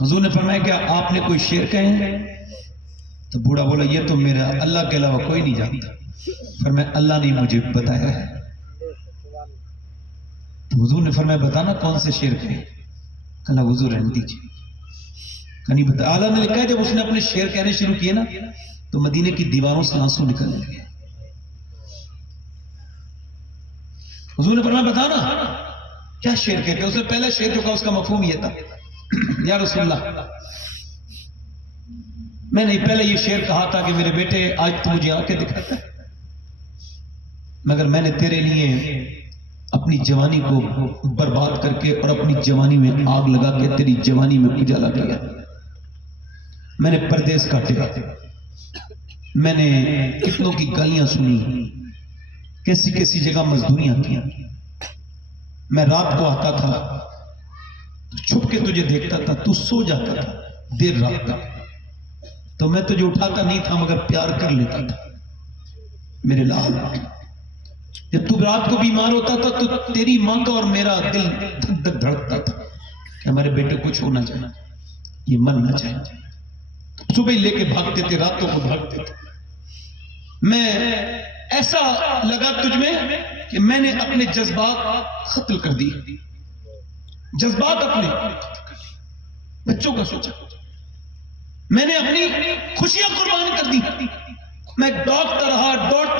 حضور نے فرمایا کیا آپ نے کوئی شعر کہے ہیں؟ تو بوڑھا بولا یہ تو میرا اللہ کے علاوہ کوئی نہیں جانتا. فرمایا اللہ نے مجھے بتایا ہے. تو حضور نے فرمایا بتانا کون سے شعر کہے. کہا حضور رہنے دیجیے. نہیں بتا. اعلیٰ نے لکھا ہے جب اس نے اپنے شعر کہنے شروع کیے نا تو مدینے کی دیواروں سے آنسو نکلنے لگے. حضور نے فرمایا بتانا کیا شعر کہتے. اس نے پہلا شعر جو کہا اس کا مفہوم یہ تھا, یا رسول اللہ میں نے پہلے یہ شعر کہا تھا کہ میرے بیٹے آج تو مجھے آنکھیں دکھاتا ہے, مگر میں نے تیرے لیے اپنی جوانی کو برباد کر کے اور اپنی جوانی میں آگ لگا کے تیری جوانی میں اجالا کیا. میں نے پردیس کاٹے, میں نے کتنوں کی گالیاں سنی, کیسی کیسی جگہ مزدوریاں کی. میں رات کو آتا تھا چھپ کے تجھے دیکھتا تھا, تو سو جاتا تھا دیر رات تک, تو میں تجھے اٹھاتا نہیں تھا مگر پیار کر لیتا تھا میرے لال. جب تو رات کو بیمار ہوتا تھا تو تیری ماں کا اور میرا دل دھک دھک دھڑکتا تھا کہ ہمارے بیٹے کچھ ہونا چاہیے, یہ مرنا چاہیے. صبح لے کے بھاگتے تھے, راتوں کو بھاگتے تھے. میں ایسا لگا تجھ میں کہ میں نے اپنے جذبات ختم کر دیے, جذبات اپنے بچوں کا سوچا, میں نے اپنی خوشیاں قربان کر دی. میں دوڑتا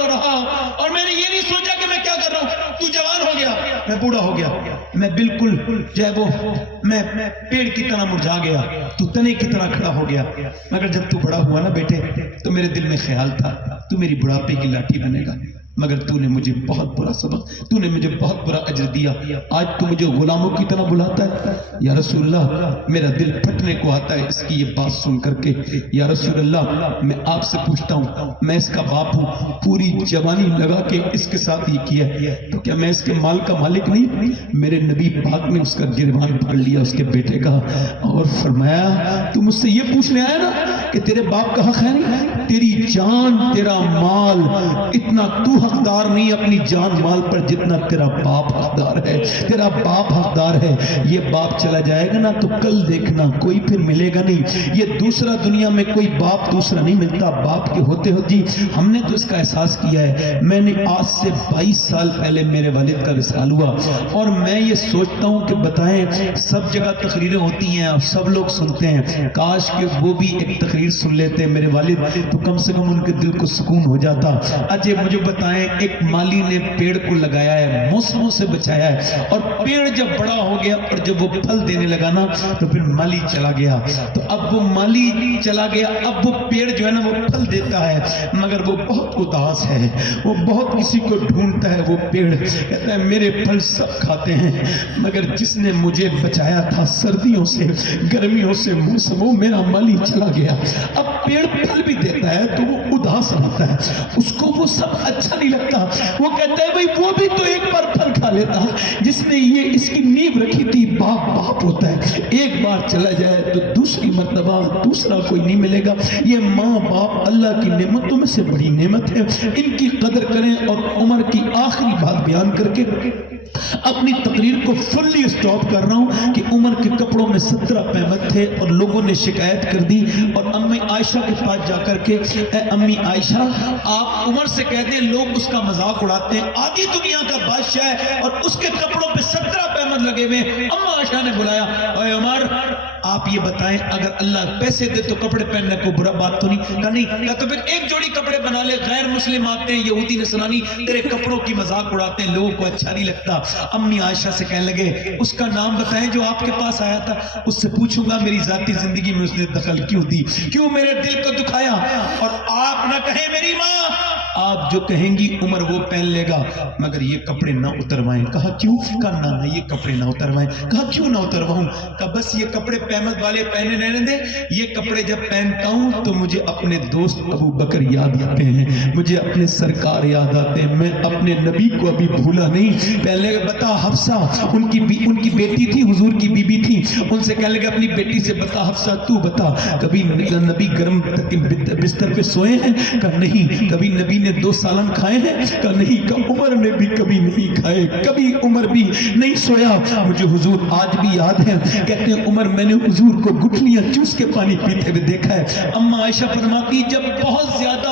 رہا اور میں نے یہ نہیں سوچا کہ میں کیا کر رہا ہوں. تو جوان ہو گیا, میں بوڑھا ہو گیا, میں بالکل جو ہے وہ میں پیڑ کی طرح مرجھا گیا, تو تنے کی طرح کھڑا ہو گیا. مگر جب تو بڑا ہوا نا بیٹے تو میرے دل میں خیال تھا تو میری بڑھاپے کی لاٹھی بنے گا, مگر تو نے مجھے بہت برا سبق, تو نے مجھے بہت برا اجر دیا. آج تو مجھے غلاموں کی طرح بلاتا ہے. یا رسول اللہ میرا دل پھٹنے کو آتا ہے اس کی یہ بات سن کر کے. یا رسول اللہ میں آپ سے پوچھتا ہوں, میں اس کا باپ ہوں, پوری جوانی لگا کے اس کے ساتھ یہ کیا, تو کیا میں اس کے مال کا مالک نہیں؟ میرے نبی پاک نے اس کا گریبان پکڑ لیا اس کے بیٹے کا اور فرمایا تو مجھ سے یہ پوچھنے آیا نا کہ تیرے باپ کا حق ہے نہیں؟ تیری جان تیرا مال اتنا تو حقدار نہیں اپنی جان مال پر جتنا تیرا باپ حقدار ہے. تیرا باپ حقدار ہے. یہ باپ چلا جائے گا نا تو کل دیکھنا کوئی پھر ملے گا نہیں. یہ دوسرا دنیا میں کوئی باپ دوسرا نہیں ملتا. باپ کے ہوتے ہو جی ہم نے تو اس کا احساس کیا ہے. میں نے آج سے 22 سال پہلے میرے والد کا وصال ہوا اور میں یہ سوچتا ہوں کہ بتائیں سب جگہ تقریریں ہوتی ہیں اور سب لوگ سنتے ہیں, کاش کہ وہ بھی ایک تقریر سن لیتے میرے والد تو کم سے کم ان کے دل کو سکون ہو جاتا. اجے مجھے بتائیں ایک مالی نے پیڑ کو لگایا ہے, موسموں سے بچایا ہے, اور پیڑ جب بڑا ہو گیا اور جب وہ پھل دینے لگا نا تو پھر مالی چلا گیا. تو اب وہ مالی چلا گیا, اب وہ پیڑ جو ہے نا وہ پھل دیتا ہے مگر وہ بہت اداس ہے, وہ بہت کسی کو ڈھونڈتا ہے. وہ پیڑ کہتا ہے میرے پھل سب کھاتے ہیں مگر جس نے مجھے بچایا تھا سردیوں سے گرمیوں سے موسموں, میرا مالی چلا گیا. اب پیڑ پھل بھی دیتا ہے تو وہ اداس رہتا ہے, اس کو وہ سب اچھا نہیں لگتا. وہ کہتا ہے بھئی وہ بھی تو ایک بار پھل کھا لیتا, جس نے یہ اس کی نیب رکھی تھی. باپ باپ ہوتا ہے, ایک بار چلا جائے تو دوسری مرتبہ دوسرا کوئی نہیں ملے گا. یہ ماں باپ اللہ کی نعمتوں میں سے بڑی نعمت ہے, ان کی قدر کریں. اور عمر کی آخری بات بیان کر کے اپنی تقریر کو فلی سٹاپ کر رہا ہوں کہ عمر کے کپڑوں میں 17 پیمت تھے اور لوگوں نے شکایت کر دی اور امی عائشہ کے پاس جا کر کے اے امی عائشہ آپ عمر سے کہہ دیں, لوگ اس کا مذاق اڑاتے ہیں, آدھی دنیا کا بادشاہ ہے اور اس کے کپڑوں پہ 17 پیمت لگے ہوئے. اما عائشہ نے بلایا, اے عمر آپ یہ بتائیں اگر اللہ پیسے دے تو کپڑے پہننے کو برا بات تو نہیں؟ کہا نہیں. کہا تو پھر ایک جوڑی کپڑے بنا لے, غیر مسلم آتے ہیں یہودی نصرانی تیرے کپڑوں کی مذاق اڑاتے ہیں, لوگوں کو اچھا نہیں لگتا. امی عائشہ سے کہنے لگے اس کا نام بتائیں جو آپ کے پاس آیا تھا, اس سے پوچھوں گا میری ذاتی زندگی میں اس نے دخل کیوں دی, کیوں میرے دل کو دکھایا. اور آپ نہ کہیں میری ماں آپ جو کہیں گی عمر وہ پہن لے گا، مگر یہ کپڑے نہ اتروائیں۔ کہا کیوں؟ کہا نہ یہ کپڑے نہ اتروائیں۔ کہا کیوں نہ اترواؤں؟ کہا بس یہ کپڑے پہمت والے پہنے رہنے دے، یہ کپڑے جب پہنتا ہوں تو مجھے اپنے دوست ابو بکر یاد آتے ہیں، مجھے اپنے سرکار یاد آتے ہیں، میں اپنے نبی کو ابھی بھولا نہیں۔ پہلے بتا حفصہ، ان کی بیٹی تھی، حضور کی بی بی تھی، ان سے کہنے لگے اپنی بیٹی سے بتا حفصہ تو بتا کبھی نبی گرم بستر پہ سوئے ہیں؟ کہا نہیں۔ کبھی نبی نے 2 سالن کھائے ہیں؟ کہا نہیں۔ کہا عمر نے بھی کبھی نہیں کھائے، کبھی عمر بھی نہیں سویا، مجھے حضور آج بھی یاد ہے، کہتے ہیں عمر میں نے حضور کو گٹھلیاں چوس کے پانی پیتے ہوئے دیکھا ہے۔ اما عائشہ فرماتی جب بہت زیادہ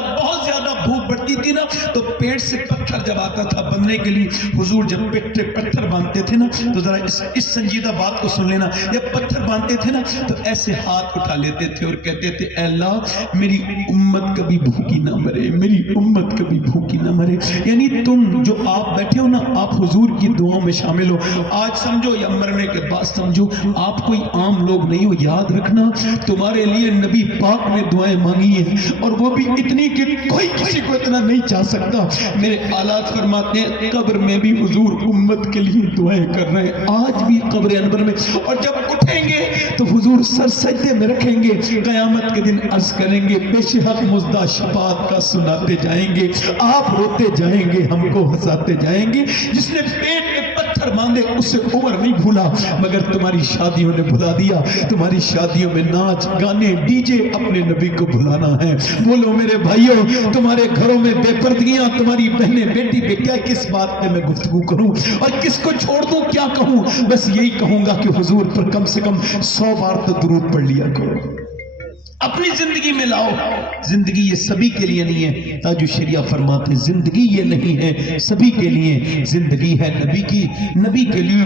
بھوک بڑھتی تھی نا تو پیٹ سے پتھر جب آتا تھا بننے کے لیے، حضور جب پیٹ سے پتھر باندھتے تھے نا تو ذرا اس سنجیدہ بات کو سن لینا، جب پتھر باندھتے تھے نا تو ایسے ہاتھ اٹھا لیتے تھے اور کہتے تھے اے اللہ میری امت کبھی بھوکی نہ مرے، میری امت کبھی بھوکی نہ مرے۔ یعنی تم جو آپ بیٹھے ہو نا، آپ حضور کی دعاؤں میں شامل ہو، آج سمجھو یا مرنے کے بعد سمجھو، آپ کوئی عام لوگ نہیں ہو۔ یاد رکھنا تمہارے لیے نبی پاک نے دعائیں مانگی ہیں، اور وہ بھی اتنی کہ کوئی کسی کو اتنا نہیں چاہ سکتا۔ میرے آلات فرماتے ہیں قبر میں بھی حضور امت کے لیے دعائیں کر رہے ہیں، آج بھی قبر انور میں، اور جب اٹھیں گے تو حضور سر سجدے میں رکھیں گے، قیامت کے دن عرض کریں گے پیش حق مزدہ شفاعت کا سناتے جائیں گے، آپ روتے جائیں گے، ہم کو ہنساتے جائیں گے۔ جس نے پیٹ میں پتھر باندھے اسے عمر نہیں بھولا، مگر تمہاری شادیوں نے بھلا دیا، تمہاری شادیوں میں ناچ گانے ڈی جے اپنے نبی کو بھلانا ہے۔ بولو میرے بھائیوں، تمہارے گھروں میں بے پردگیاں، تمہاری بہنیں بیٹی بیٹیا، کس بات پہ میں گفتگو کروں اور کس کو چھوڑ دوں، کیا کہوں؟ بس یہی کہوں گا کہ حضور پر کم سے کم 100 بار تو درود پڑھ لیا کرو، اپنی زندگی میں لاؤ۔ زندگی یہ سبھی کے لیے نہیں ہے، تاج الشریعہ فرماتے ہیں زندگی یہ نہیں ہے سبھی کے لیے، زندگی ہے نبی کی، نبی کے لیے۔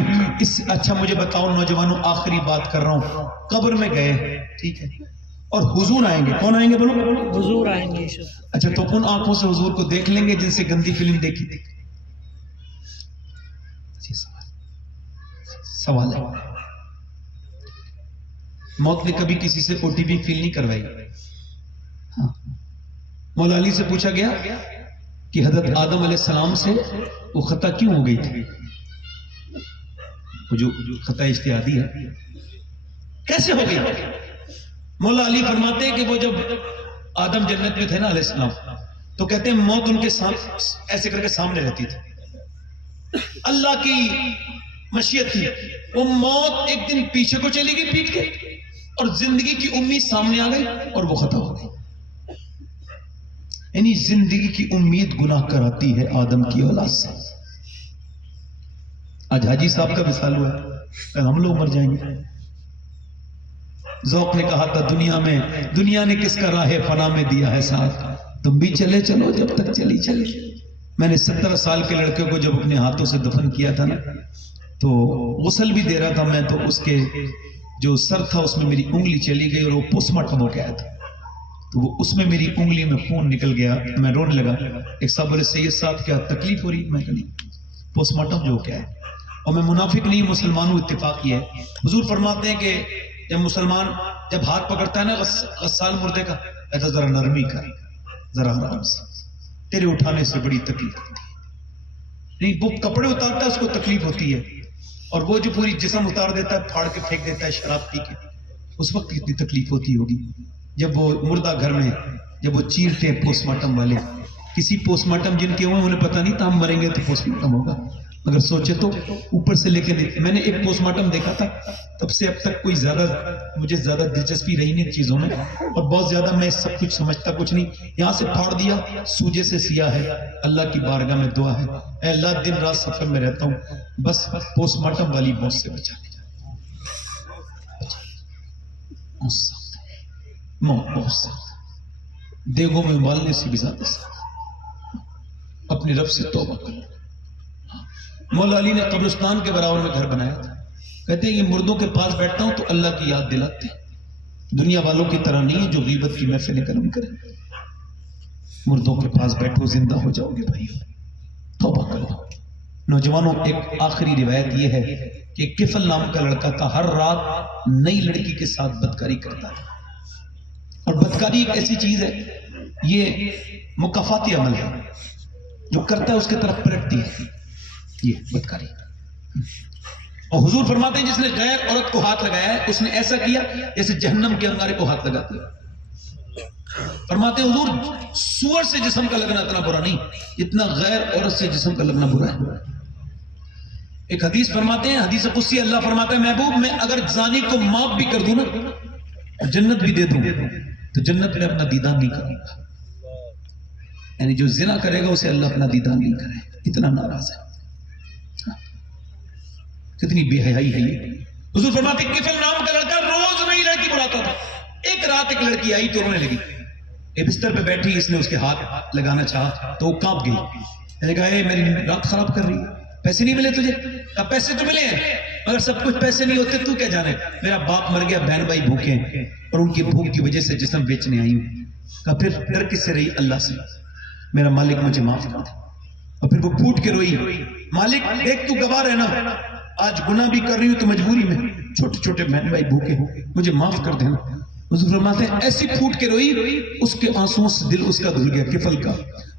اچھا مجھے بتاؤ نوجوانوں، آخری بات کر رہا ہوں، قبر میں گئے، ٹھیک ہے، اور حضور آئیں گے، کون آئیں گے بولو؟ حضور آئیں گے۔ اچھا تو ان آنکھوں سے حضور کو دیکھ لیں گے جن سے گندی فلم دیکھی تھی؟ سوال ہے، موت نے کبھی کسی سے او ٹی پی فیل نہیں کروائی؟ مولا علی سے پوچھا گیا کہ حضرت آدم علیہ السلام سے وہ خطا کیوں ہو گئی تھی؟ وہ جو خطا اجتہادی ہے کیسے ہو گئی؟ مولا علی فرماتے ہیں کہ وہ جب آدم جنت میں تھے نا علیہ السلام، تو کہتے ہیں موت ان کے ایسے کر کے سامنے رہتی تھی، اللہ کی مشیت تھی، وہ موت ایک دن پیچھے کو چلی گئی پیٹ کے، اور زندگی کی امید سامنے آ گئی اور وہ خطا ہو گئی۔ یعنی زندگی کی امید گناہ کراتی ہے آدم کی اولاد سے۔ آج حاجی صاحب کا مثال ہوا ہے، ہم لوگ مر جائیں گے۔ ذوق نے کہا تھا دنیا نے کس کا راہ فنا میں دیا ہے ساتھ، تم بھی چلے چلو جب تک چلی چلے۔ میں نے 17 سال کے لڑکے کو جب اپنے ہاتھوں سے دفن کیا تھا نا تو غسل بھی دے رہا تھا میں، تو اس کے جو سر تھا اس میں میری انگلی چلی گئی اور وہ پوسٹ مارٹم ہو گیا تھا، تو وہ اس میں میری انگلی میں خون نکل گیا، میں رونے لگا۔ ایک صاحب بولے سید صاحب کیا تکلیف ہو رہی؟ میں کہا نہیں، پوسٹ مارٹم جو کیا ہے، اور میں منافق نہیں، مسلمانوں اتفاق یہ ہے۔ حضور فرماتے ہیں کہ جب مسلمان جب ہاتھ پکڑتا ہے نا غسال مردے کا، کہتا ذرا نرمی کر، ذرا آرام سے، تیرے اٹھانے سے بڑی تکلیف ہوتی ہے۔ نہیں وہ کپڑے اتارتا ہے اس کو تکلیف ہوتی ہے، اور وہ جو پوری جسم اتار دیتا ہے پھاڑ کے پھینک دیتا ہے شراب پی کے، اس وقت کتنی تکلیف ہوتی ہوگی جب وہ مردہ گھر میں جب وہ چیرتے ہیں پوسٹ مارٹم والے۔ کسی پوسٹ مارٹم جن کے ہوئے انہیں پتہ نہیں تھا ہم مریں گے تو پوسٹ مارٹم ہوگا، مگر سوچے تو اوپر سے لے کے میں نے ایک پوسٹ مارٹم دیکھا تھا، تب سے اب تک کوئی مجھے زیادہ دلچسپی رہی نہیں چیزوں میں، اور بہت زیادہ میں سب کچھ سمجھتا کچھ نہیں۔ یہاں سے پھاڑ دیا، سوجے سے سیاہ ہے، اللہ کی بارگاہ میں دعا ہے اے اللہ دن رات سفر میں رہتا ہوں، بس پوسٹ مارٹم والی موت سے بچا لے، موت بہت سخت، دیگوں میں ابالنے سے بھی زیادہ سخت، اپنے رب سے توبہ کر۔ مولا علی نے قبرستان کے برابر میں گھر بنایا تھا، کہتے ہیں یہ مردوں کے پاس بیٹھتا ہوں تو اللہ کی یاد دلاتے ہیں، دنیا والوں کی طرح نہیں جو غیبت کی محفلیں کرم کریں، مردوں کے پاس بیٹھو زندہ ہو جاؤ گے بھائیو، توبہ کر لو۔ نوجوانوں ایک آخری روایت یہ ہے کہ کفل نام کا لڑکا تھا، ہر رات نئی لڑکی کے ساتھ بدکاری کرتا تھا، اور بدکاری ایک ایسی چیز ہے یہ مکافاتی عمل ہے، جو کرتا ہے اس کی طرف پلٹتی ہے یہ بدکاری. اور حضور فرماتے ہیں جس نے غیر عورت کو ہاتھ لگایا ہے اس نے ایسا کیا جیسے جہنم کے انگارے کو ہاتھ لگاتے ہیں. فرماتے ہیں حضور سور سے جسم کا لگنا اتنا برا نہیں اتنا غیر عورت سے جسم کا لگنا برا ہے. ایک حدیث فرماتے ہیں، حدیث قدسی، اللہ فرماتا ہے محبوب میں اگر زانی کو معاف بھی کر دوں نا جنت بھی دے دوں تو جنت میں اپنا دیدار نہیں کروں گا. یعنی جو زنا کرے گا اسے اللہ اپنا دیدار نہیں کرے، اتنا ناراض ہے. کتنی بے حیائی ہے یہ. حضور فرماتے ہیں کفل نام کا لڑکا روز نئی لڑکی بلاتا تھا. ایک رات ایک لڑکی آئی تو رونے لگی، ایک بستر پہ بیٹھی، اس نے اس کے ہاتھ لگانا چاہا تو وہ کانپ گئی. میں نے کہا اے میری رات خراب کر رہی ہے، پیسے نہیں ملے تجھے؟ کہا پیسے تو ملے ہیں مگر سب کچھ پیسے نہیں ہوتے، تو کیا جانے، میرا باپ مر گیا، بہن بھائی بھوکے ہیں اور ان کی بھوک کی وجہ سے جسم بیچنے آئی ہوں. کہا پھر ڈر کس سے رہی؟ اللہ سے، میرا مالک مجھے معاف کر دے. اور پھر وہ پھوٹ کے روئی، مالک دیکھ تو گواہ رہنا، آج گناہ بھی کر رہی ہوں تو مجبوری میں، چھوٹے چھوٹے بہن بھائی بھوکے، مجھے معاف کر دینا. حضور فرماتے ہیں ایسی پھوٹ کے روئی، اس کے آنسوؤں سے دل اس کا دھل گیا کفل کا.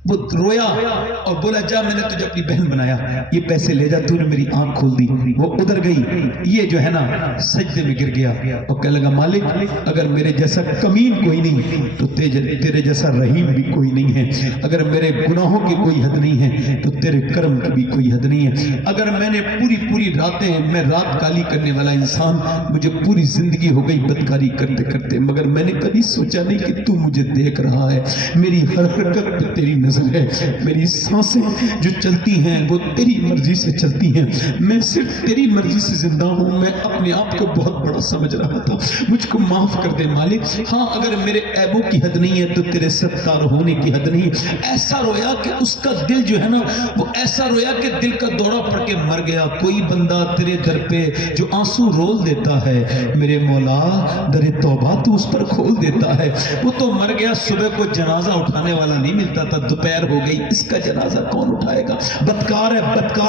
وہ رویا اور بولا جا میں نے تجھے اپنی بہن بنایا، یہ پیسے لے جا، تو نے میری آنکھ کھول دی. وہ ادھر گئی، یہ جو ہے نا سجدے میں گر گیا اور کہنے لگا مالک اگر میرے جیسا کمین کوئی نہیں تو تیرے جیسا رحیم بھی کوئی نہیں ہے. اگر میرے گناہوں کی کوئی حد نہیں ہے تو تیرے کرم کی بھی کوئی حد نہیں ہے. اگر میں نے پوری راتیں، میں رات کالی کرنے والا انسان، مجھے پوری زندگی ہو گئی بدکاری کرتے کرتے، مگر میں نے کبھی سوچا نہیں کہ تو مجھے دیکھ رہا ہے. میری ہر حرکت پہ تیری نظر ہے، میری سانسیں جو چلتی ہیں وہ تیری مرضی سے چلتی ہیں، میں صرف تیری مرضی سے زندہ ہوں. میں اپنے آپ کو بہت بڑا سمجھ رہا تھا، مجھ کو معاف کر دے مالک. ہاں اگر میرے عیبوں کی حد نہیں ہے تو تیرے ستار ہونے کی حد نہیں. ایسا رویا کہ اس کا دل جو ہے نا وہ ایسا رویا کہ دل کا دورہ پڑ کے مر گیا. کوئی بندہ تیرے در پہ جو آنسو رول دیتا ہے میرے مولا در توبہ تو اس پر کھول دیتا ہے. وہ تو مر گیا، صبح کو جنازہ اٹھانے والا نہیں ملتا تھا، دوپہر ہو گئی، اس کا جنازہ کون اٹھائے گا؟ بدکار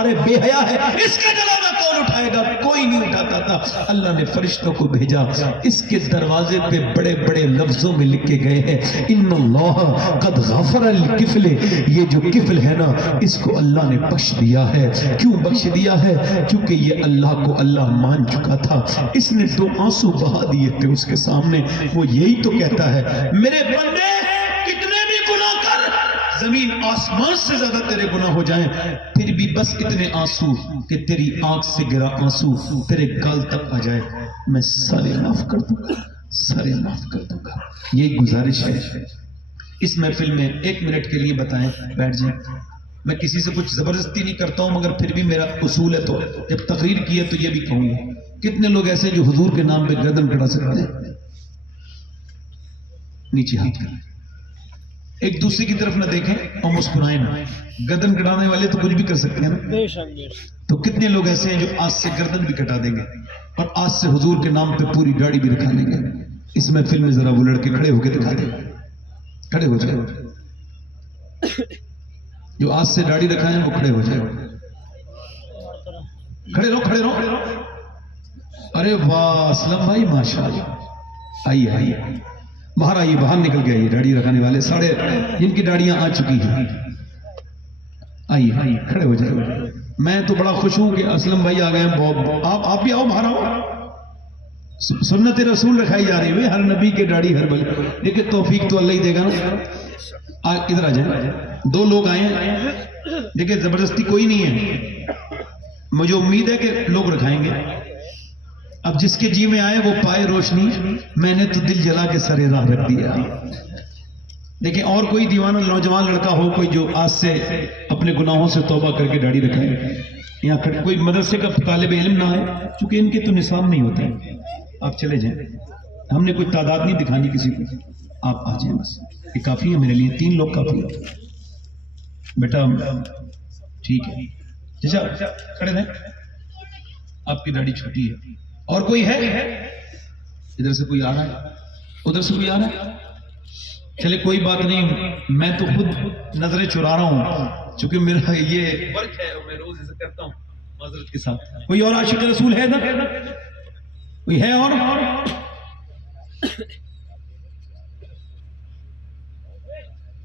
ہے، بے حیا ہے، اس کا جنازہ کون اٹھائے گا؟ کوئی نہیں اٹھاتا تھا. اللہ نے فرشتوں کو بھیجا، اس کے دروازے پہ بڑے بڑے لفظوں میں لکھے گئے ہیں ان اللہ قد غفر الکفل. یہ جو کفل ہے نا اس کو اللہ نے بخش دیا ہے. کیوں بخش دیا ہے؟ کیونکہ یہ اللہ کو اللہ مان چکا تھا. اس نے تو آنسو بہا دیے تھے اس کے سامنے. وہ یہی تو کہتا ہے میرے بندے کتنے بھی گناہ کر، زمین آسمان سے زیادہ تیرے گناہ ہو جائیں پھر بھی بس اتنے آنسو کہ تیری آنکھ سے گرا آنسو تیرے گال تک آ جائے، میں سارے معاف کر دوں گا، سارے معاف کر دوں گا. یہ گزارش ہے. اس محفل میں 1 منٹ کے لیے بتائیں، بیٹھ جائیں. میں کسی سے کچھ زبردستی نہیں کرتا ہوں مگر پھر بھی میرا اصول ہے تو جب تقریر کی ہے تو یہ بھی کہوں گا. کتنے لوگ ایسے جو حضور کے نام پہ گردن کڑا سکتے ہیں؟ نیچے ہاتھ کریں. ایک دوسرے کی طرف نہ دیکھیں اور مسکرائیں نہ. گردن کٹانے والے تو کچھ بھی کر سکتے ہیں نا. تو کتنے لوگ ایسے ہیں جو آج سے گردن بھی کٹا دیں گے اور آج سے حضور کے نام پہ پوری گاڑی بھی رکھا لیں گے. اس محفل میں ذرا وہ لڑکے کھڑے ہو کے دکھا دیں، کھڑے ہو جائے. جو آج سے داڑھی رکھائیں وہ کھڑے ہو جائے. کھڑے رہو. ارے واہ اسلم بھائی ماشاءاللہ. آئیے باہر آئیے، باہر نکل گیا یہ داڑھی رکھانے والے ساڑھے جن کی داڑیاں آ چکی ہیں. آئیے کھڑے ہو جائے. میں تو بڑا خوش ہوں کہ اسلم بھائی آ گئے ہیں. آپ بھی آؤ، باہر آؤ. سنت رسول رکھائی جا رہی ہے، ہر نبی کے داڑھی ہر بلی. لیکن توفیق تو اللہ ہی دے گا نا. ادھر آ جائیں. 2 لوگ آئے ہیں، دیکھیں زبردستی کوئی نہیں ہے. مجھے امید ہے کہ لوگ رکھائیں گے. اب جس کے جی میں آئے وہ پائے روشنی، میں نے تو دل جلا کے سرے راہ رکھ دیا. دیکھیں اور کوئی دیوانہ نوجوان لڑکا ہو کوئی جو آج سے اپنے گناہوں سے توبہ کر کے داڑھی رکھائے. یہاں کوئی مدرسے کا طالب علم نہ آئے چونکہ ان کے تو نصاب نہیں ہوتے. آپ چلے جائیں، ہم نے کوئی تعداد نہیں دکھانی کسی کو. آپ آ جائیں بس، یہ کافی ہے میرے لیے. 3 لوگ کافی ہے بیٹا. ٹھیک ہے چچا کھڑے رہیں. آپ کی داڑھی چھوٹی ہے. اور کوئی ہے؟ ادھر سے کوئی آ رہا ہے، ادھر سے کوئی آ رہا ہے. چلے کوئی بات نہیں، میں تو خود نظریں چرا رہا ہوں چونکہ میرا یہ ورک ہے اور میں روز اسے کرتا ہوں معذرت کے ساتھ. کوئی اور عاشق رسول ہے ادھر؟ کوئی ہے اور؟